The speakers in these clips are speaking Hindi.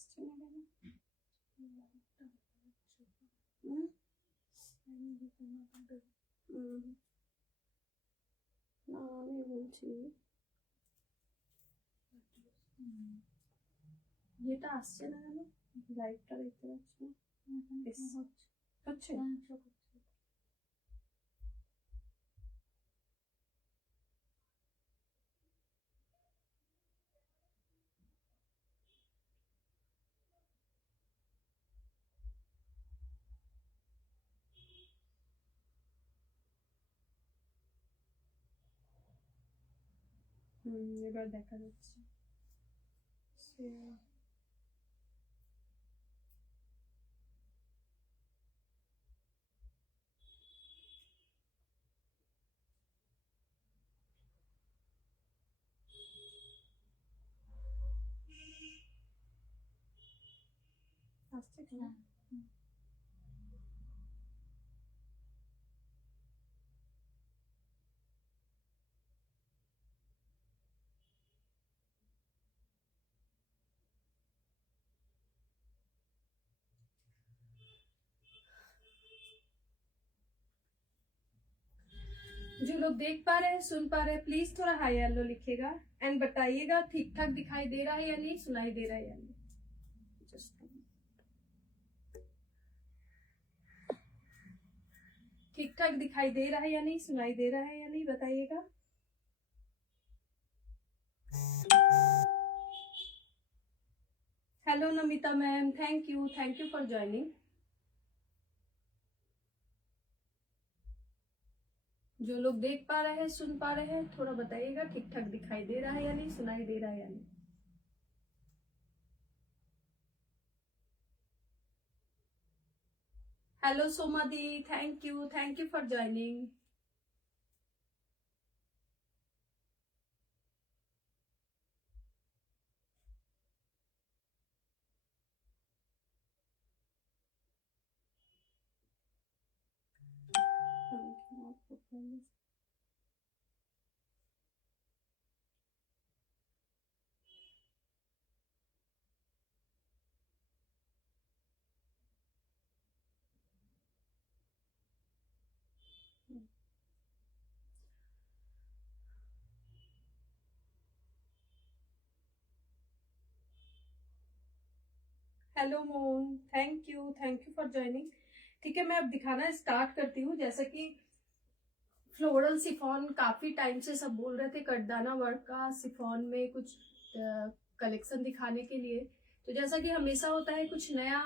আসছে না কেন? না আমি বলছি এটা আসছে না কেন? লাইটটা দেখতে পাচ্ছি না। হচ্ছে এবার দেখা যাচ্ছে। আসছে কি না? जो लोग देख पा रहे हैं, सुन पा रहे हैं, प्लीज थोड़ा हाई येलो लिखिएगा एंड बताइएगा ठीक ठाक दिखाई दे रहा है या नहीं, सुनाई दे रहा है या नहीं। ठीक ठाक दिखाई दे रहा है या नहीं, सुनाई दे रहा है या नहीं, बताइएगा। Hello Namita ma'am, thank you for joining. जो लोग देख पा रहे हैं, सुन पा रहे हैं, थोड़ा बताइएगा ठीक ठाक दिखाई दे रहा है या नहीं, सुनाई दे रहा है या नहीं। Hello Soma the, thank you for joining. Hello मोन, थैंक यू फॉर ज्वाइनिंग। ठीक है, मैं अब दिखाना स्टार्ट करती हूँ। जैसे कि फ्लोरल सिफॉन काफी टाइम से सब बोल रहे थे, कटदाना वर्क का सिफॉन में कुछ कलेक्शन दिखाने के लिए। तो जैसा कि हमेशा होता है, कुछ नया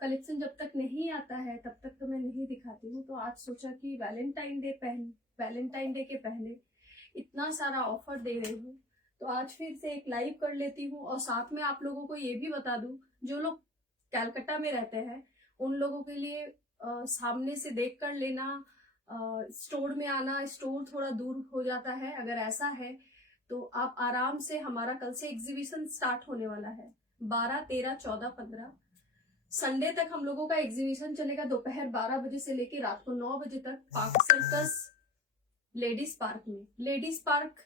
कलेक्शन जब तक नहीं आता है तब तक तो मैं नहीं दिखाती हूँ। तो आज सोचा कि वैलेंटाइन डे के पहले इतना सारा ऑफर दे रही हूँ, तो आज फिर से एक लाइव कर लेती हूँ। और साथ में आप लोगों को ये भी बता दूं, जो लोग कलकत्ता में रहते हैं उन लोगों के लिए सामने से देख कर लेना, स्टोर में आना, स्टोर थोड़ा दूर हो जाता है। अगर ऐसा है तो आप आराम से, हमारा कल से एग्जीबिशन स्टार्ट होने वाला है 12, 13, 14, 15 संडे तक हम लोगों का एग्जीबिशन चलेगा, दोपहर 12 बजे से लेकर रात को 9 बजे तक, पार्क सर्कस लेडीज पार्क में। लेडीज पार्क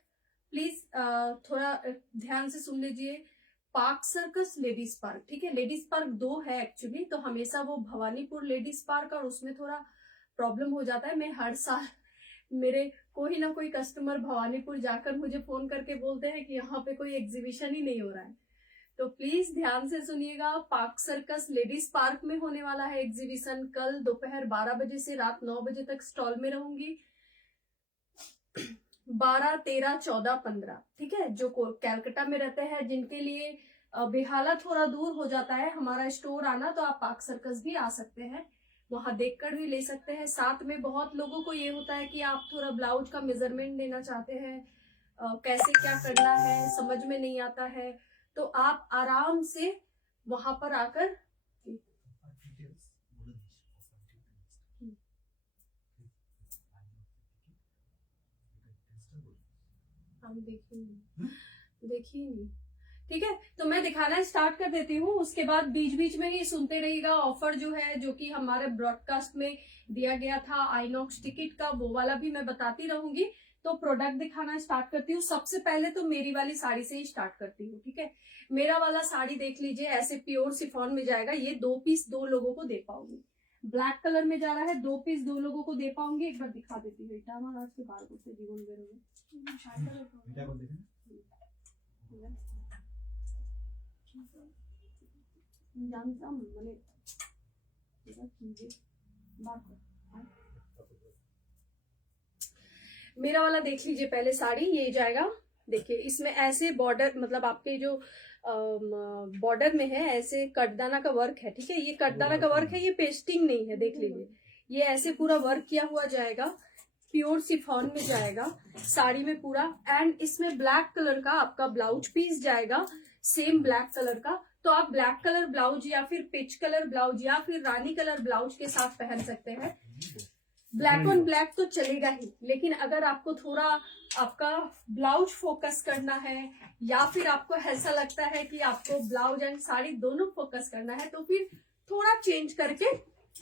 प्लीज थोड़ा ध्यान से सुन लीजिए, पार्क सर्कस लेडीज पार्क, ठीक है। लेडीज पार्क 2 है एक्चुअली, तो हमेशा वो भवानीपुर लेडीज पार्क और उसमें थोड़ा प्रॉब्लम हो जाता है। मैं हर साल, मेरे कोई ना कोई कस्टमर भवानीपुर जाकर मुझे फोन करके बोलते हैं कि यहाँ पे कोई एग्जीबिशन ही नहीं हो रहा है। तो प्लीज ध्यान से सुनिएगा, पार्क सर्कस लेडीज पार्क में होने वाला है एग्जीबिशन। कल दोपहर 12 बजे से रात 9 बजे तक स्टॉल में रहूंगी। 12, 13, 14, 15, ठीक है। जो कैलकाटा में रहते हैं, जिनके लिए बेहाला थोड़ा दूर हो जाता है हमारा स्टोर आना, तो आप पार्क सर्कस भी आ सकते हैं, वहां देखकर भी ले सकते हैं। साथ में बहुत लोगों को ये होता है कि आप थोड़ा ब्लाउज का मेजरमेंट लेना चाहते हैं, कैसे क्या करना है समझ में नहीं आता है, तो आप आराम से वहां पर आकर हम देखिए, ठीक है। तो मैं दिखाना स्टार्ट कर देती हूँ, उसके बाद बीच बीच में ही सुनते रहिएगा। ऑफर जो है, जो कि हमारे ब्रॉडकास्ट में दिया गया था आइनॉक्स टिकट का, वो वाला भी मैं बताती रहूंगी। तो प्रोडक्ट दिखाना स्टार्ट करती हूँ। सबसे पहले तो मेरी वाली साड़ी से ही स्टार्ट करती हूँ, ठीक है। मेरा वाला साड़ी देख लीजिए, ऐसे प्योर शिफॉन में जाएगा। ये 2 पीस 2 लोगों को दे पाऊंगी। ब्लैक कलर में जा रहा है, 2 पीस 2 लोगों को दे पाऊंगी। एक बार दिखा देती हूँ। এটা আমার আজকে বার করতে জীবন বেরোবে জানতাম মানে এটা কি যে বার कर। मेरा वाला देख लीजिए पहले साड़ी, ये जाएगा। देखिए इसमें ऐसे बॉर्डर, मतलब आपके जो बॉर्डर में है ऐसे कटदाना का वर्क है, ठीक है। ये कटदाना का वर्क है, ये पेस्टिंग नहीं है, देख लीजिए। ये ऐसे पूरा वर्क किया हुआ जाएगा, प्योर शिफॉन में जाएगा साड़ी में पूरा। एंड इसमें ब्लैक कलर का आपका ब्लाउज पीस जाएगा, सेम ब्लैक कलर का। तो आप ब्लैक कलर ब्लाउज या फिर पिच कलर ब्लाउज या फिर रानी कलर ब्लाउज के साथ पहन सकते हैं। ब्लैक ऑन ब्लैक तो चलेगा ही, लेकिन अगर आपको थोड़ा आपका ब्लाउज फोकस करना है या फिर आपको ऐसा लगता है कि आपको ब्लाउज एंड साड़ी दोनों फोकस करना है, तो फिर थोड़ा चेंज करके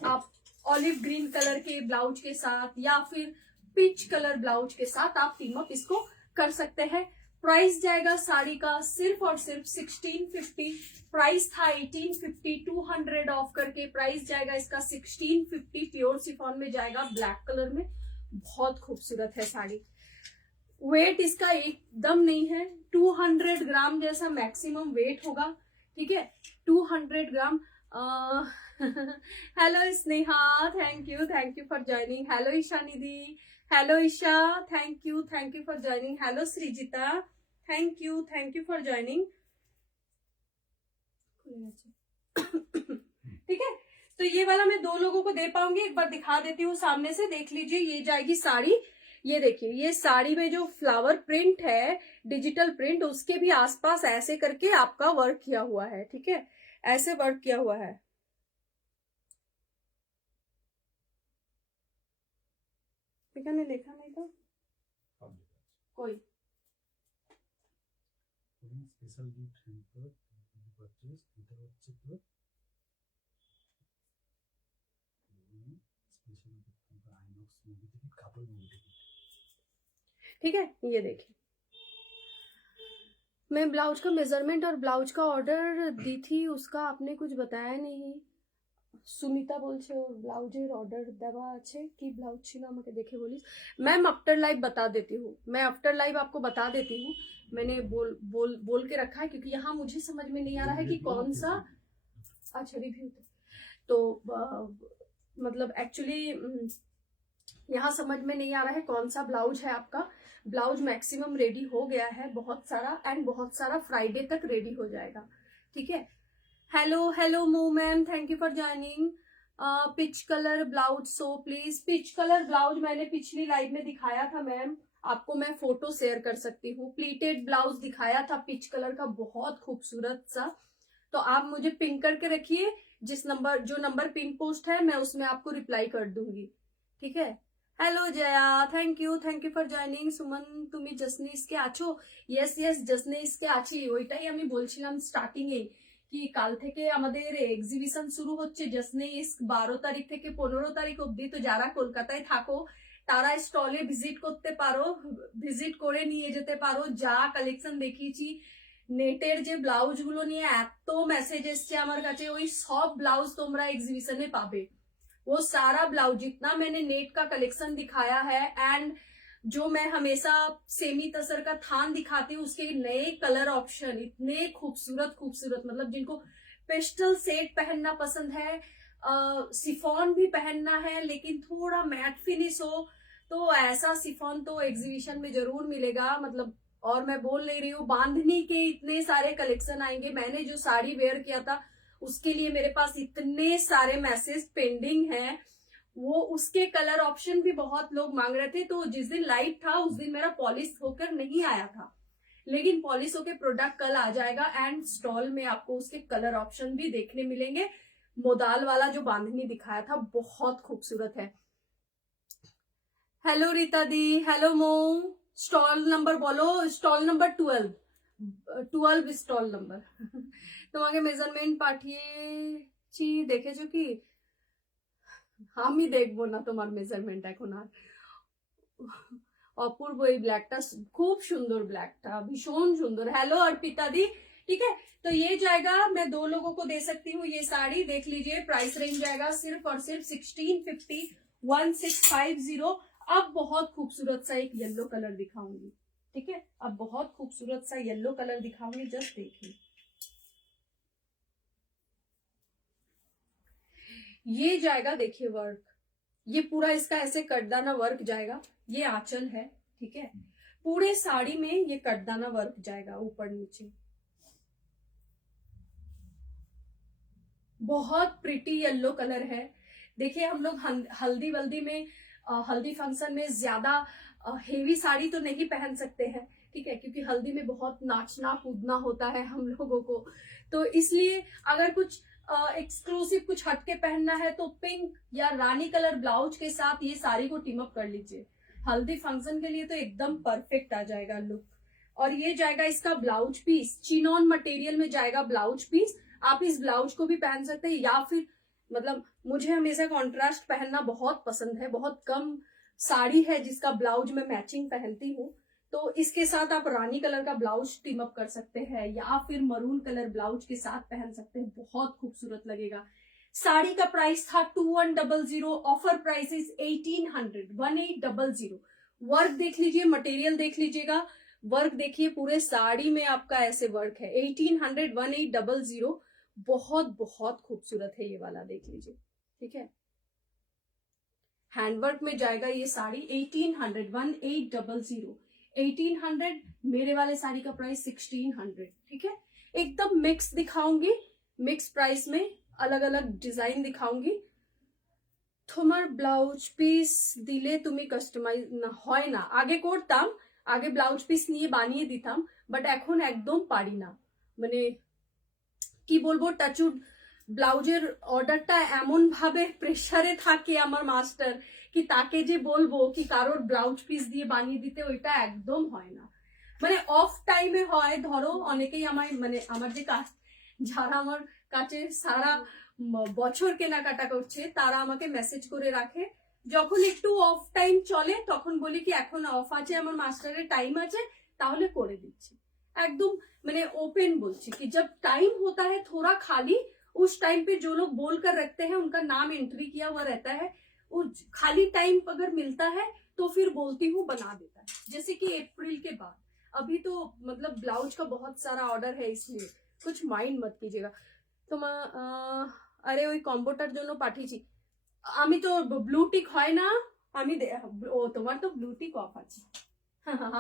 आप ऑलिव ग्रीन कलर के ब्लाउज के साथ या फिर पिच कलर ब्लाउज के साथ आप टीम अप इसको कर सकते हैं। प्राइस जाएगा साड़ी का सिर्फ और सिर्फ 1650। प्राइस था 1850, 200 ऑफ करके प्राइस जाएगा इसका 1650। प्योर शिफॉन में जाएगा, ब्लैक कलर में। बहुत खूबसूरत है साड़ी। वेट इसका एकदम नहीं है, 200 ग्राम जैसा मैक्सिमम वेट होगा, ठीक है। 200 gram. Hello Sneha, thank you for joining. Hello Isha Nidhi, hello Isha, thank you for joining. Hello Srijita, thank you for joining. ठीक है, तो ये वाला मैं 2 लोगों को दे पाऊंगी। एक बार दिखा देती हूँ सामने से, देख लीजिए। ये जाएगी साड़ी, ये देखिए। ये साड़ी में जो फ्लावर प्रिंट है, डिजिटल प्रिंट, उसके भी आसपास ऐसे करके आपका वर्क किया हुआ है, ठीक है। ऐसे वर्क किया हुआ है। এখানে লেখা নেই তো কই স্পেশাল গিফট হ্যাম্পার পারচেজ, এটা হচ্ছে তো special gift hamper INOX movie ticket, couple movie ticket, ठीक है। ये देखिए, मैं ब्लाउज का मेजरमेंट और ब्लाउज का ऑर्डर दी थी, उसका आपने कुछ बताया नहीं। সুমিতা বলছে ওর ব্লাউজের অর্ডার দেওয়া আছে, কি ব্লাউজ ছিল আমাকে দেখে বলিস। मैम आफ्टर लाइव बता देती हूँ, मैं आफ्टर लाइव आपको बता देती हूँ। मैंने बोल के रखा है, क्योंकि यहाँ मुझे समझ में नहीं आ रहा है कि कौन सा। अच्छा रिव्यू तो मतलब एक्चुअली यहाँ समझ में नहीं आ रहा है कौन सा ब्लाउज है आपका। ब्लाउज मैक्सिमम रेडी हो गया है, बहुत सारा, एंड बहुत सारा फ्राइडे तक रेडी हो जाएगा, ठीक है। हेलो मो ma'am, thank you for joining. Peach colour blouse so please. Peach colour blouse मैंने पिछली लाइव में दिखाया था मैम, आपको मैं फोटो शेयर कर सकती हूँ। प्लीटेड ब्लाउज दिखाया था पिच कलर का, बहुत खूबसूरत सा। तो आप मुझे पिंक करके रखिए, जो नंबर पिन पोस्ट है मैं उसमें आपको रिप्लाई कर दूंगी, ठीक है। Hello Jaya, thank you for joining. Suman তুমি জাসনিসকে আছো? ইয়েস জাসনিসকে আছি। ওইটাই আমি বলছিলাম স্টার্টিং এ, কি কাল থেকে আমাদের এক্সিবিশন শুরু হচ্ছে জাসনিস, 12 তারিখ থেকে 15 তারিখ অবধি। তো যারা কলকাতায় থাকো তারা স্টলে ভিজিট করতে পারো, ভিজিট করে নিয়ে যেতে পারো। যা কালেকশন দেখিয়েছি, নেটের যে ব্লাউজ গুলো নিয়ে এত মেসেজ এসছে আমার কাছে, ওই সব ব্লাউজ তোমরা এক্সিবিশনে পাবে। वो सारा ब्लाउज जितना मैंने नेट का कलेक्शन दिखाया है, एंड जो मैं हमेशा सेमी तसर का थान दिखाती हूँ, उसके नए कलर ऑप्शन इतने खूबसूरत, मतलब जिनको पेस्टल सेट पहनना पसंद है, सिफॉन भी पहनना है लेकिन थोड़ा मैट फिनिश हो, तो ऐसा सिफॉन तो एग्जीबिशन में जरूर मिलेगा। मतलब और मैं बोल नहीं रही हूँ, बांधनी के इतने सारे कलेक्शन आएंगे। मैंने जो साड़ी वेयर किया था उसके लिए मेरे पास इतने सारे मैसेज पेंडिंग हैं, वो उसके कलर ऑप्शन भी बहुत लोग मांग रहे थे। तो जिस दिन लाइव था उस दिन मेरा पॉलिश होकर नहीं आया था, लेकिन पॉलिश होकर प्रोडक्ट कल आ जाएगा, एंड स्टॉल में आपको उसके कलर ऑप्शन भी देखने मिलेंगे। मोदाल वाला जो बांधनी दिखाया था बहुत खूबसूरत है। हेलो रीता दी, हेलो मो। स्टॉल नंबर बोलो, स्टॉल नंबर 12 স্টল নাম্বার। তোমাকে মেজারমেন্ট পাঠিয়েছি, দেখেছো কি? আমি দেখবো না তোমার মেজারমেন্ট এখন আর। অপূর্ব এই ব্ল্যাকটা, খুব সুন্দর ব্ল্যাকটা, ভীষণ সুন্দর। हेलो अर्पिता दी, ठीक है। तो ये जाएगा, मैं 2 लोगों को दे सकती हूँ ये साड़ी, देख लीजिए। प्राइस रेंज जाएगा सिर्फ और सिर्फ 1650, 1650। अब बहुत खूबसूरत सा एक येलो कलर दिखाऊंगी, ठीक है। अब बहुत खूबसूरत सा येलो कलर दिखाऊंगी, जस्ट देखिए। ये जाएगा, देखिए वर्क, ये पूरा इसका ऐसे कटदाना वर्क जाएगा। ये आंचल है, ठीक है। पूरे साड़ी में ये कटदाना वर्क जाएगा ऊपर नीचे। बहुत प्रिटी येलो कलर है। देखिए हम लोग हल्दी वल्दी में, हल्दी फंक्शन में ज्यादा हेवी साड़ी तो नहीं पहन सकते हैं, ठीक है, क्योंकि हल्दी में बहुत नाचना कूदना होता है हम लोगों को। तो इसलिए अगर कुछ एक्सक्लूसिव कुछ हटके पहनना है तो पिंक या रानी कलर ब्लाउज के साथ ये साड़ी को टीम अप कर लीजिए। हल्दी फंक्शन के लिए तो एकदम परफेक्ट आ जाएगा लुक। और ये जाएगा इसका ब्लाउज पीस, चिनॉन मटेरियल में जाएगा ब्लाउज पीस। आप इस ब्लाउज को भी पहन सकते हैं, या फिर मतलब मुझे हमेशा कॉन्ट्रास्ट पहनना बहुत पसंद है। बहुत कम साड़ी है जिसका ब्लाउज में मैचिंग पहनती हूँ, तो इसके साथ आप रानी कलर का ब्लाउज टीम अप कर सकते हैं, या फिर मरून कलर ब्लाउज के साथ पहन सकते हैं, बहुत खूबसूरत लगेगा। साड़ी का प्राइस था 2100, ऑफर प्राइस इज 1800, 1800। वर्क देख लीजिए, मटेरियल देख लीजिएगा, वर्क देखिए, पूरे साड़ी में आपका ऐसे वर्क है। 1800, 1800, बहुत बहुत खूबसूरत है ये वाला, देख लीजिए, ठीक है। हैंडवर्क में जाएगा ये साड़ी 1800, 1800, 1800। मेरे वाले साड़ी का प्राइस 1600, ठीक है। एकदम मिक्स दिखाऊंगी, मिक्स प्राइस में अलग अलग डिजाइन दिखाऊंगी। তোমার ব্লাউজ পিস দিলে তুমি কাস্টমাইজ না হয় না, আগে করতাম, আগে ব্লাউজ পিস নিয়ে বানিয়ে দিতাম, বাট এখন একদম পারি না। মানে কি বলবো, টাচুড ব্লাউজের অর্ডারটা এমন ভাবে প্রেসারে থাকে আমার মাস্টার, কি তাকে যে বলবো কি কারোর ব্লাউজ পিস দিয়ে বানিয়ে দিতে, ওইটা একদম হয় না। মানে অফ টাইমে হয়, ধরো অনেকেই আমায়, মানে আমার যে যারা আমার কাছে সারা বছর কেনাকাটা করছে তারা আমাকে মেসেজ করে রাখে, যখন একটু অফ টাইম চলে তখন বলি কি এখন অফ আছে, আমার মাস্টারের টাইম আছে, তাহলে করে দিচ্ছি। एकदम मैंने ओपन बोलती कि जब टाइम होता है थोड़ा खाली, उस टाइम पे जो लोग बोल कर रखते हैं उनका नाम एंट्री किया हुआ रहता है, उस खाली टाइम अगर मिलता है तो फिर बोलती हूँ बना देता है। जैसे कि अप्रैल के बाद, अभी तो मतलब ब्लाउज का बहुत सारा ऑर्डर है, इसलिए कुछ माइंड मत कीजिएगा। तो আরে ওই কম্বোটার জন্য পাঠিয়েছি আমি, তো ব্লু টিক হয় না, আমি ও তোমার তো ব্লু টিক অফ আছে,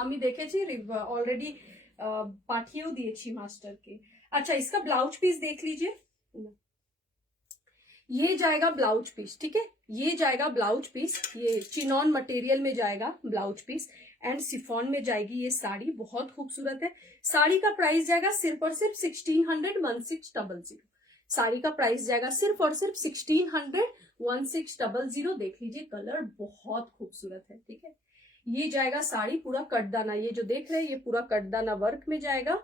আমি দেখেছি ऑलरेडी पाठिয়েও दिएছি मास्टर के। अच्छा इसका ब्लाउज पीस देख लीजिए, ये जाएगा ब्लाउज पीस, ठीक है। ये जाएगा ब्लाउज पीस, ये चिनॉन मटेरियल में जाएगा ब्लाउज पीस, एंड सिफॉन में जाएगी ये साड़ी, बहुत खूबसूरत है। साड़ी का प्राइस जाएगा सिर्फ और सिर्फ 1600, 1600। साड़ी का प्राइस जाएगा सिर्फ और सिर्फ 1600, 1600। देख लीजिए कलर बहुत खूबसूरत है, ठीक है। ये जाएगा साड़ी पूरा कटदाना, ये जो देख रहे हैं ये पूरा कटदाना वर्क में जाएगा।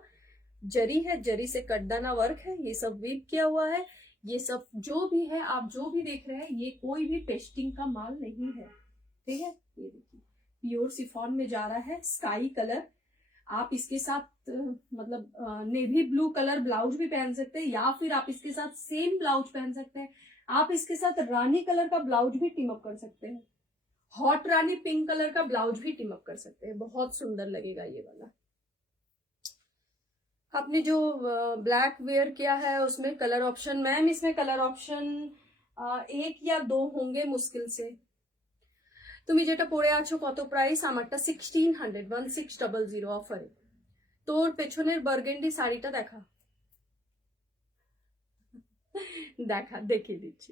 जरी है, जरी से कटदाना वर्क है, ये सब वीव किया हुआ है। ये सब जो भी है, आप जो भी देख रहे हैं, ये कोई भी टेस्टिंग का माल नहीं है, ठीक है। ये देखिए प्योर सिफॉन में जा रहा है, स्काई कलर। आप इसके साथ मतलब नेवी ब्लू कलर ब्लाउज भी पहन सकते हैं, या फिर आप इसके साथ सेम ब्लाउज पहन सकते हैं। आप इसके साथ रानी कलर का ब्लाउज भी टीम अप कर सकते हैं, हॉट रानी पिंक कलर का ब्लाउज भी टीम अप कर सकते हैं, बहुत सुंदर लगेगा ये वाला। आपने जो ब्लैक वेयर किया है उसमें कलर ऑप्शन, मैम इसमें कलर ऑप्शन 1 या 2 होंगे मुश्किल से। তুমি যেটা পরে আছো কত প্রাইস? আমারটা 1600, 1600 অফারে। তোর পেছনের বার্গেন্ডি শাড়িটা দেখা, দেখা দেখিয়ে দিচ্ছি।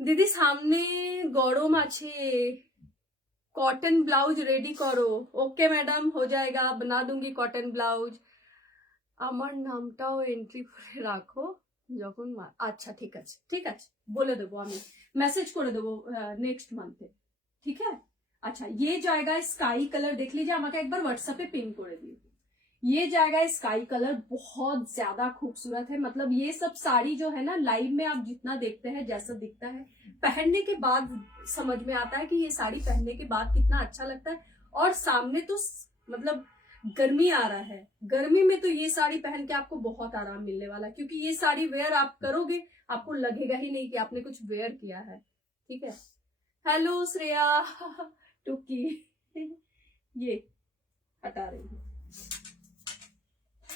দিদি সামনে গরম আছে, कॉटन ब्लाउज रेडी करो। ओके मैडम हो जाएगा, बना दूंगी कॉटन ब्लाउज। আমার নামটাও এন্ট্রি করে রাখো যখন, আচ্ছা ঠিক আছে, ঠিক আছে বলে দেবো, আমি মেসেজ করে দেবো নেক্সট মান্থে, ठीक है। अच्छा ये जाएगा स्काई कलर, देख लीजिए, আমাকে একবার व्हाट्सएप पे पिन করে दिए। ये जाएगा स्काई कलर, बहुत ज्यादा खूबसूरत है। मतलब ये सब साड़ी जो है ना, लाइव में आप जितना देखते हैं जैसा दिखता है, पहनने के बाद समझ में आता है कि ये साड़ी पहनने के बाद कितना अच्छा लगता है। और सामने तो मतलब गर्मी आ रहा है, गर्मी में तो ये साड़ी पहन के आपको बहुत आराम मिलने वाला है, क्योंकि ये साड़ी वेयर आप करोगे आपको लगेगा ही नहीं कि आपने कुछ वेयर किया है। ठीक है। हेलो श्रेया टुकी ये हटा रही हूँ।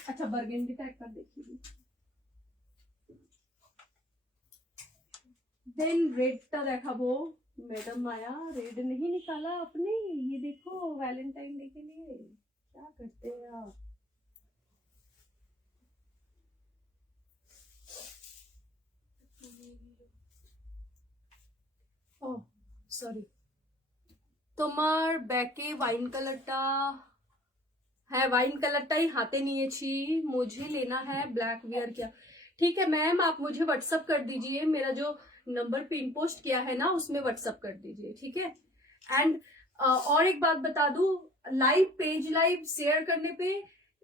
अच्छा बर्गेंडी टाइप का देखिए, देन रेडটা দেখাবো। मैडम माया रेड नहीं निकाला आपने, ये देखो वैलेंटाइन डे के लिए क्या करते हैं आप। ओह सॉरी, তোমার ব্যাকে ওয়াইন কালারটা, হ্যাঁ वाइन कलरटाई हाथे निয়েছি, मुझे लेना है ब्लैक वेयर क्या। ठीक है मैम, आप मुझे व्हाट्सअप कर दीजिए, मेरा जो नंबर पिन पोस्ट किया है ना उसमें व्हाट्सअप कर दीजिए। ठीक है। एंड और एक बात बता दूं, लाइव पेज लाइव शेयर करने पे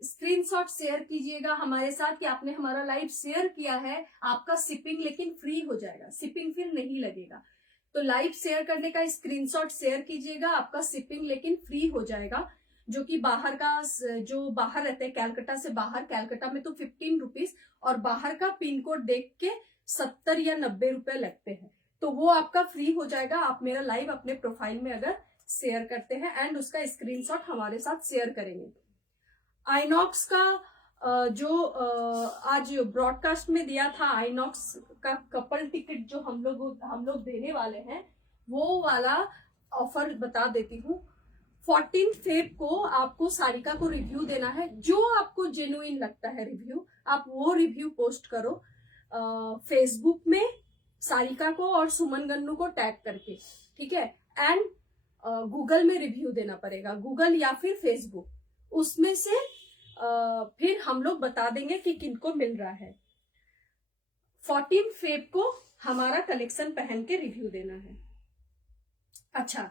स्क्रीनशॉट शेयर कीजिएगा हमारे साथ कि आपने हमारा लाइव शेयर किया है, आपका शिपिंग लेकिन फ्री हो जाएगा, शिपिंग फिर नहीं लगेगा। तो लाइव शेयर करने का स्क्रीनशॉट शेयर कीजिएगा, आपका शिपिंग लेकिन फ्री हो जाएगा। जो कि बाहर का, जो बाहर रहते हैं कैलकाटा से बाहर, कैलकाटा में तो 15 रुपीज और बाहर का पिन कोड देख के 70 या 90 रुपए लगते हैं, तो वो आपका फ्री हो जाएगा। आप मेरा लाइव अपने प्रोफाइल में अगर शेयर करते हैं एंड उसका स्क्रीनशॉट हमारे साथ शेयर करेंगे। आइनॉक्स का जो आज ब्रॉडकास्ट में दिया था, आइनॉक्स का कपल टिकट जो हम लोग देने वाले हैं, वो वाला ऑफर बता देती हूँ। 14 फेब को आपको सारिका को रिव्यू देना है, जो आपको जेन्युइन लगता है रिव्यू, आप वो रिव्यू पोस्ट करो फेसबुक में सारिका को और सुमन गन्नू को टैग करके। ठीक है। एंड गूगल में रिव्यू देना पड़ेगा, गूगल या फिर फेसबुक, उसमें से फिर हम लोग बता देंगे कि किनको मिल रहा है। 14 फेब को हमारा कलेक्शन पहन के रिव्यू देना है। अच्छा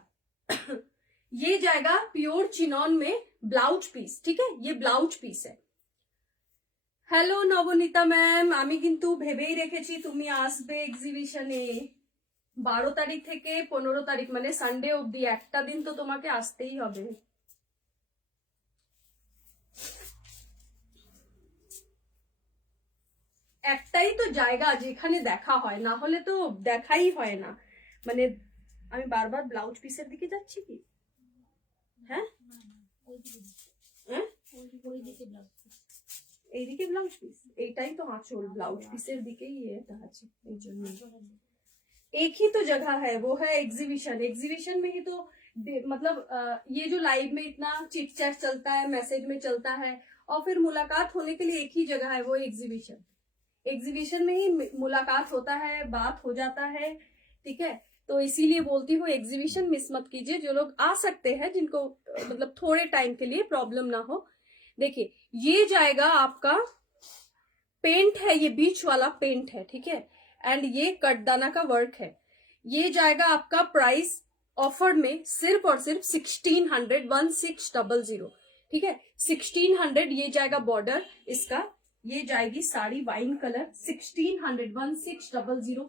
ये जाएगा प्योर चिनॉन में ब्लाउज पीस। ठीक है, ये ब्लाउज पीस है। হ্যালো নবনীতা ম্যাম, আমি কিন্তু ভেবেই রেখেছি তুমি আসবে এক্সিবিশনে 12 তারিখ থেকে 15 তারিখ, মানে সানডে অবধি একটা দিন তো তোমাকে আসতেই হবে। একটাই তো জায়গা যেখানে দেখা হয়, না হলে তো দেখাই হয় না। মানে আমি বারবার ব্লাউজ পিসের দিকে যাচ্ছি কি? হ্যাঁ এইদিকে ব্লাউজ পিস, এইটাই তো আঁচল, ব্লাউজ পিসের দিকেই এটা আছে, এই জন্য। एक ही तो जगह है, वो है एग्जीबिशन। एग्जीबिशन में ही तो मतलब ये जो लाइव में इतना चिट चैट चलता है, मैसेज में चलता है, और फिर मुलाकात होने के लिए एक ही जगह है, वो एग्जीबिशन। एग्जीबिशन में ही मुलाकात होता है, बात हो जाता है। ठीक है, तो इसीलिए बोलती हूँ एग्जीबिशन मिस मत कीजिए। जो लोग आ सकते हैं, जिनको मतलब थोड़े टाइम के लिए प्रॉब्लम ना हो। देखिए ये जाएगा आपका पेंट है, ये बीच वाला पेंट है। ठीक है, एंड ये कटदाना का वर्क है। ये जाएगा आपका प्राइस ऑफर में सिर्फ और सिर्फ 1600, 1600। ठीक है, 1600 ये जाएगा बॉर्डर इसका। ये जाएगी sari wine colour, 1600, 1600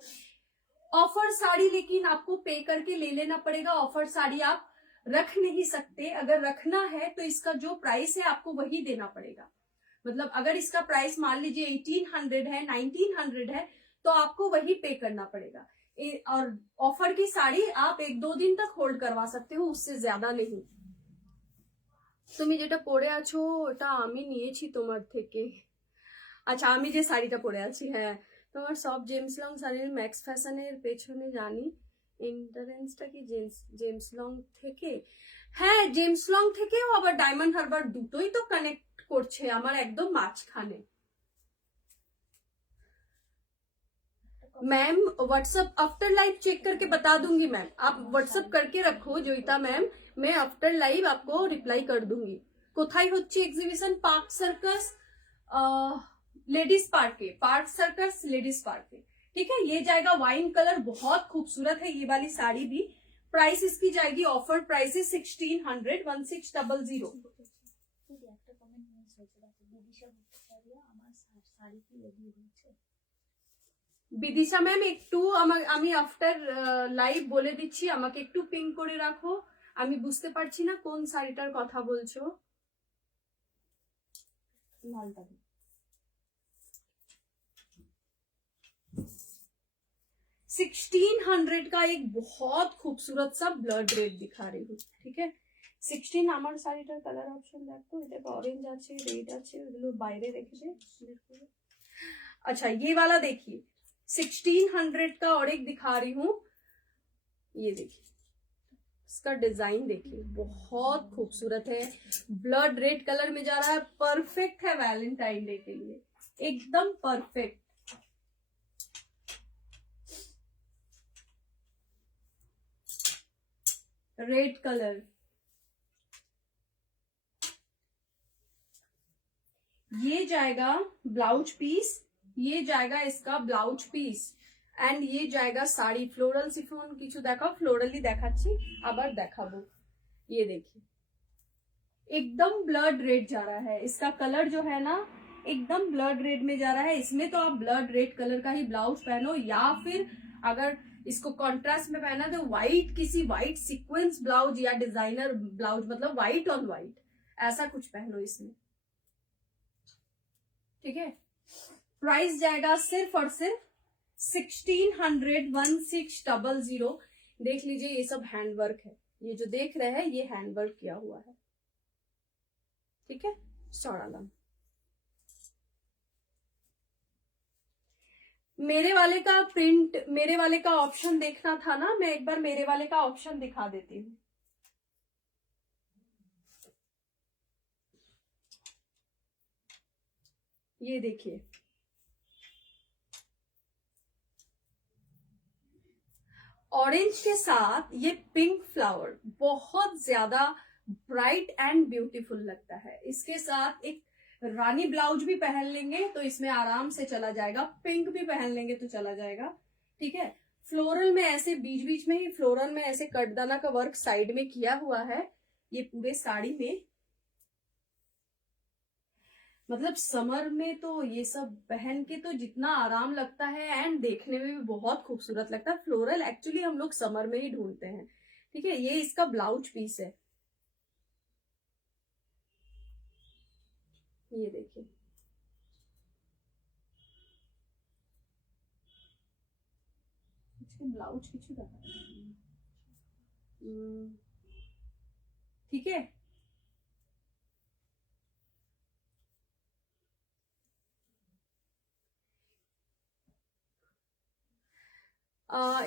offer sari. लेकिन आपको पे करके ले लेना पड़ेगा। ऑफर साड़ी आप रख नहीं सकते, अगर रखना है तो इसका जो प्राइस है आपको वही देना पड़ेगा। मतलब अगर इसका प्राइस मान लीजिए 1800 है, 1900 है, तो आपको वही पे करना पड़ेगा। और ऑफर की साड़ी आप 1-2 दिन तक होल्ड करवा सकते हो, उससे ज्यादा नहीं। তুমি যেটা পরে আছো ওটা আমি নিয়েছি তোমার থেকে। আচ্ছা আমি যে শাড়িটা পরে আছি, হ্যাঁ তোমার সব জেমস লং শাড়ির ম্যাক্স ফ্যাশনের পেছনে জানি এন্ট্রান্সটা কি জেমস লং থেকে। হ্যাঁ জেমস লং থেকেও আবার ডায়মন্ড হারবার, দুটোই তো কানেক্ট করছে আমার একদম মাঝখানে। Ma'am WhatsApp after live check करके बता दूंगी मैम, आप व्हाट्सएप करके रखो जोईता मैम, मैं आफ्टर लाइव आपको रिप्लाई कर दूंगी। কোথায় হচ্ছে exhibition? Park Circus ladies park, Park Circus ladies park. ठीक है, ये जाएगा वाइन कलर, बहुत खूबसूरत है ये वाली साड़ी भी। प्राइस इसकी जाएगी ऑफर प्राइस है 1600, 1600। বিদিশা ম্যাম একটু আমি আফটার লাইভ বলে দিচ্ছি, আমাকে একটু পিং করে রাখো। আমি বুঝতে পারছি না কোন শাড়িটার কথা বলছো। লালটা 1600 का एक बहुत खूबसूरत सा ब्लड रेड दिखा रही हूँ, ठीक है। 16 আমার শাড়িটার কালার অপশন দেখো, এটা অরেঞ্জ আছে, রেড আছে, ওগুলো বাইরে রেখেছে। अच्छा ये वाला देखिए, 1600 का और एक दिखा रही हूँ, ये देखिए इसका डिजाइन देखिए, बहुत खूबसूरत है, ब्लड रेड कलर में जा रहा है, परफेक्ट है वैलेंटाइन डे के लिए, एकदम परफेक्ट। रेड कलर, ये जाएगा ब्लाउज पीस, ये जाएगा इसका ब्लाउज पीस, एंड ये जाएगा साड़ी। फ्लोरल सिफोन किछु देखाओ, फ्लोरली देखाচ্ছি আবার দেখাবো। ये देखिए एकदम ब्लड रेड जा रहा है, इसका कलर जो है ना एकदम ब्लड रेड में जा रहा है। इसमें तो आप ब्लड रेड कलर का ही ब्लाउज पहनो, या फिर अगर इसको कॉन्ट्रास्ट में पहना तो व्हाइट, किसी व्हाइट सीक्वेंस ब्लाउज या डिजाइनर ब्लाउज, मतलब व्हाइट ऑन व्हाइट, ऐसा कुछ पहनो इसमें, ठीक है। प्राइस जाएगा सिर्फ और सिर्फ 1600। देख लीजिए ये सब हैंडवर्क है, ये जो देख रहे हैं ये हैंडवर्क किया हुआ है, ठीक है। चौड़ा मेरे वाले का प्रिंट, मेरे वाले का ऑप्शन देखना था ना, मैं एक बार मेरे वाले का ऑप्शन दिखा देती हूँ। ये देखिए ऑरेंज के साथ ये पिंक फ्लावर बहुत ज्यादा ब्राइट एंड ब्यूटीफुल लगता है। इसके साथ एक रानी ब्लाउज भी पहन लेंगे तो इसमें आराम से चला जाएगा, पिंक भी पहन लेंगे तो चला जाएगा, ठीक है। फ्लोरल में ऐसे बीच बीच में ही फ्लोरल में ऐसे कटदाना का वर्क साइड में किया हुआ है ये पूरे साड़ी में। मतलब समर में तो ये सब पहन के तो जितना आराम लगता है एंड देखने में भी बहुत खूबसूरत लगता है। फ्लोरल एक्चुअली हम लोग समर में ही ढूंढते हैं, ठीक है। ये इसका ब्लाउज पीस है, ये देखिए इसके ब्लाउज किसी का, ठीक है।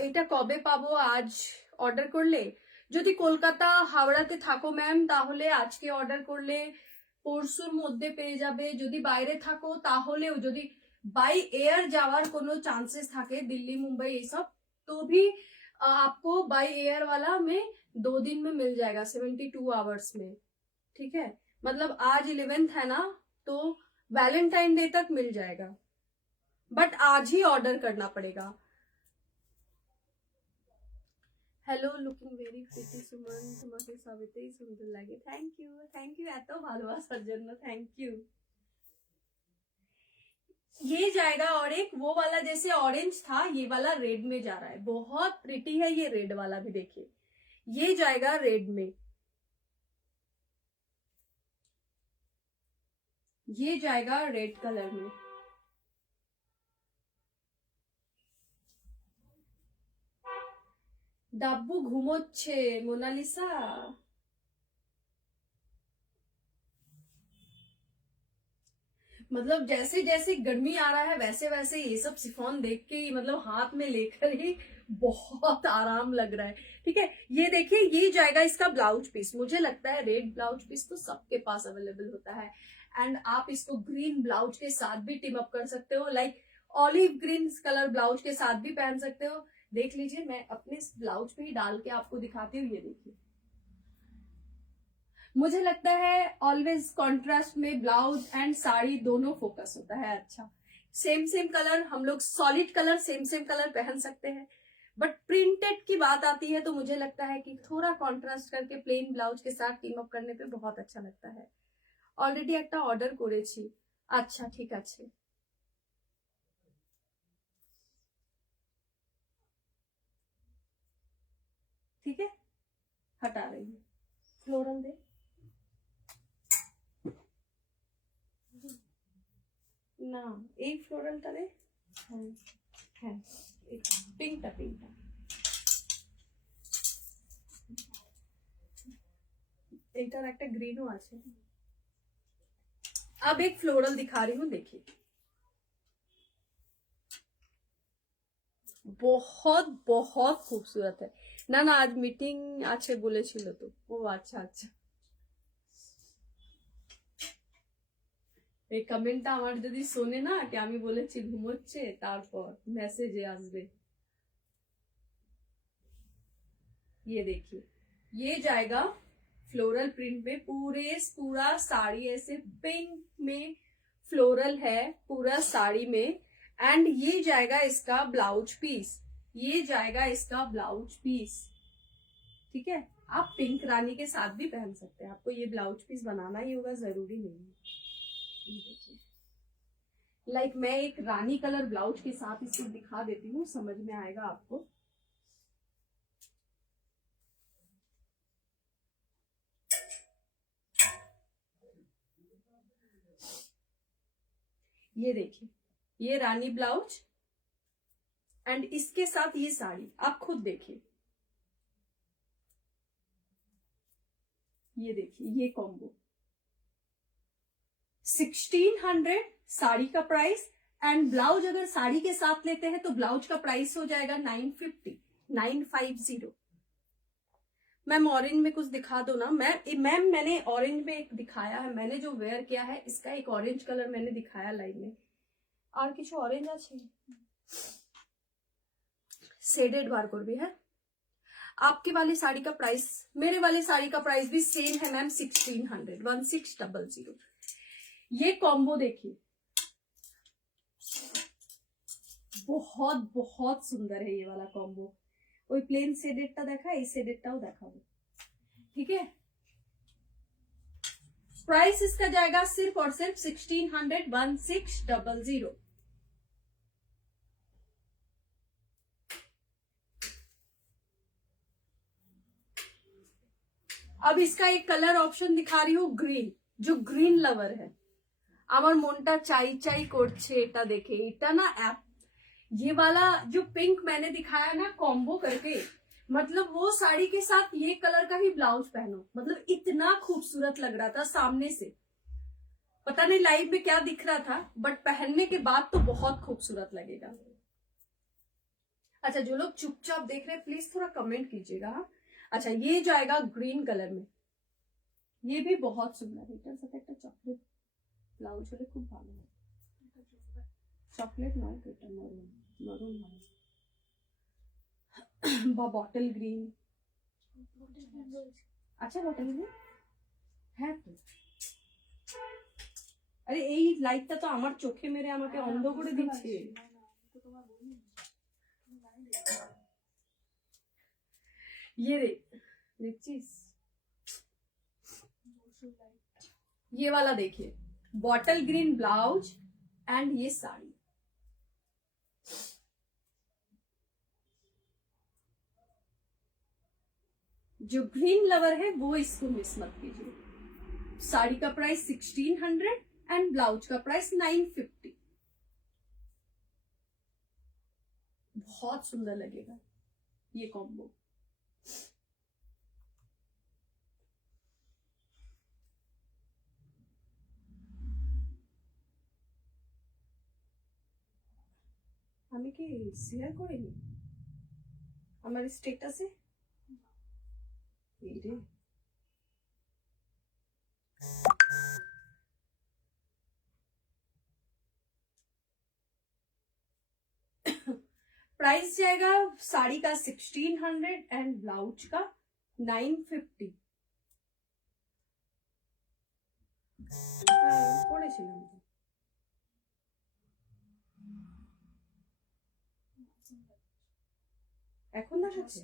এটা কবে পাবো? আজ অর্ডার করলে, যদি কলকাতা হাওড়াতে থাকো ম্যাম তাহলে আজকে অর্ডার করলে পরশুর মধ্যে পেয়ে যাবে। যদি বাইরে থাকো তাহলেও, যদি বাই एयर যাওয়ার কোনো চান্সেস থাকে दिल्ली मुंबई ये सब, तो भी आपको बाई एयर वाला में 2 दिन में मिल जाएगा, 72 आवर्स में, ठीक है। मतलब आज 11th है ना, तो वैलेंटाइन डे तक मिल जाएगा, बट आज ही ऑर्डर करना पड़ेगा। Hello, looking very pretty Suman, তোমাকে সবেতেই সুন্দর লাগে। থ্যাংক ইউ, থ্যাংক ইউ এত ভালোবাসার জন্য, থ্যাংক ইউ। ये जाएगा और एक वो वाला जैसे ऑरेंज था, ये वाला रेड में जा रहा है, बहुत प्रिटी है ये रेड वाला भी, देखिए ये जाएगा रेड में, ये जाएगा रेड कलर में। ডাব্বু ঘুমোচ্ছে মোনালিসা। मतलब जैसे जैसे गर्मी आ रहा है वैसे वैसे ये सब सिफॉन देख के ही, मतलब हाथ में लेकर ही बहुत आराम लग रहा है, ठीक है। ये देखिए ये जाएगा इसका ब्लाउज पीस। मुझे लगता है रेड ब्लाउज पीस तो सबके पास अवेलेबल होता है, एंड आप इसको ग्रीन ब्लाउज के साथ भी टीम अप कर सकते हो, like olive green colour blouse के साथ भी पहन सकते हो। देख लीजिए, मैं अपने ब्लाउज पे ही डाल के आपको दिखाती हूँ, ये देखिए। मुझे लगता है ऑलवेज कॉन्ट्रास्ट में ब्लाउज एंड साड़ी दोनों फोकस होता है। अच्छा, सेम सेम कलर, हम लोग solid colour same same colour पहन सकते हैं, बट प्रिंटेड की बात आती है तो मुझे लगता है कि थोड़ा कॉन्ट्रास्ट करके प्लेन ब्लाउज के साथ टीम अप करने पे बहुत अच्छा लगता है। অলরেডি একটা অর্ডার করেছি। আচ্ছা ঠিক আছে, ठीक है। हटा रही हूँ। फ्लोरल दे ना, एक फ्लोरल टा दे। হ্যাঁ पिंक टा एटार एक ग्रीनও আছে। अब एक फ्लोरल दिखा रही हूँ, देखिए बहुत बहुत खूबसूरत है ना। ना आज मीटिंग আছে বলেছিল তো। ও আচ্ছা আচ্ছা, এই কমেন্টটা আমার যদি শোনে না कि আমি বলেছি ঘুমোচ্ছে, তারপর মেসেজে আসবে। ये देखिए, ये जाएगा फ्लोरल प्रिंट में, पूरा साड़ी ऐसे पिंक में फ्लोरल है पूरा साड़ी में। एंड ये जाएगा इसका ब्लाउज पीस, ये जाएगा इसका ब्लाउज पीस। ठीक है, आप पिंक रानी के साथ भी पहन सकते हैं, आपको ये ब्लाउज पीस बनाना ही होगा, जरूरी नहीं है। देखिए लाइक मैं एक रानी कलर ब्लाउज के साथ इसको दिखा देती हूँ, समझ में आएगा आपको। ये देखिए, ये रानी ब्लाउज एंड इसके साथ ये साड़ी, आप खुद देखिए। ये देखिए, ये कॉम्बो 1600 साड़ी का प्राइस। एंड ब्लाउज अगर साड़ी के साथ लेते हैं तो ब्लाउज का प्राइस हो जाएगा 950। मैम ऑरेंज में कुछ दिखा दो ना। मैम मैंने ऑरेंज में एक दिखाया है, मैंने जो वेयर किया है इसका एक ऑरेंज कलर मैंने दिखाया लाइव में। और कुछ ऑरेंज আছে, शेडेड बारकोड भी है। आपके वाले साड़ी का प्राइस, मेरे वाले साड़ी का प्राइस भी सेम है मैम, 1600, 1600। ये कॉम्बो देखिए, बहुत बहुत सुंदर है ये वाला कॉम्बो। ওই প্লেন শেডেডটা দেখা, এই শেডেডটাও দেখাবো। ठीक है, प्राइस इसका जाएगा सिर्फ और सिर्फ 1600, 1600। अब इसका एक कलर ऑप्शन दिखा रही हूँ, ग्रीन। जो ग्रीन लवर है, আমার মনটা চাই চাই করছে এটা দেখে। এটা না ये वाला जो पिंक मैंने दिखाया ना कॉम्बो करके, मतलब वो साड़ी के साथ ये कलर का ही ब्लाउज पहनो, मतलब इतना खूबसूरत लग रहा था सामने से। पता नहीं लाइव में क्या दिख रहा था, बट पहनने के बाद तो बहुत खूबसूरत लगेगा। अच्छा, जो लोग चुपचाप देख रहे हैं प्लीज थोड़ा कमेंट कीजिएगा। अच्छा, ये जाएगा ग्रीन कलर में, ये भी बहुत सुंदर है। चॉकलेट ब्लाउज হলে খুব ভালো হয়। चॉकलेट नॉट এটা मरून मरून হয় বা বটল গ্রিন। আচ্ছা বটল গ্রিন হ্যাঁ তো। আরে এই লাইটটা তো আমার চোখে মেরে আমাকে অন্ধ করে দিচ্ছে। ये देखिस, ये वाला देखिए, बॉटल ग्रीन ब्लाउज एंड ये साड़ी। जो ग्रीन लवर है वो इसको मिस मत कीजिए। साड़ी का प्राइस 1600 एंड ब्लाउज का प्राइस 950। बहुत सुंदर लगेगा ये कॉम्बो। আমি কি শেয়ার করিনি আমার স্ট্যাটাসে? এই রে, प्राइस जाएगा साड़ी का 1600 एंड ब्लाउज का 950। পড়েছিলাম তো। এখন দেখাচ্ছে?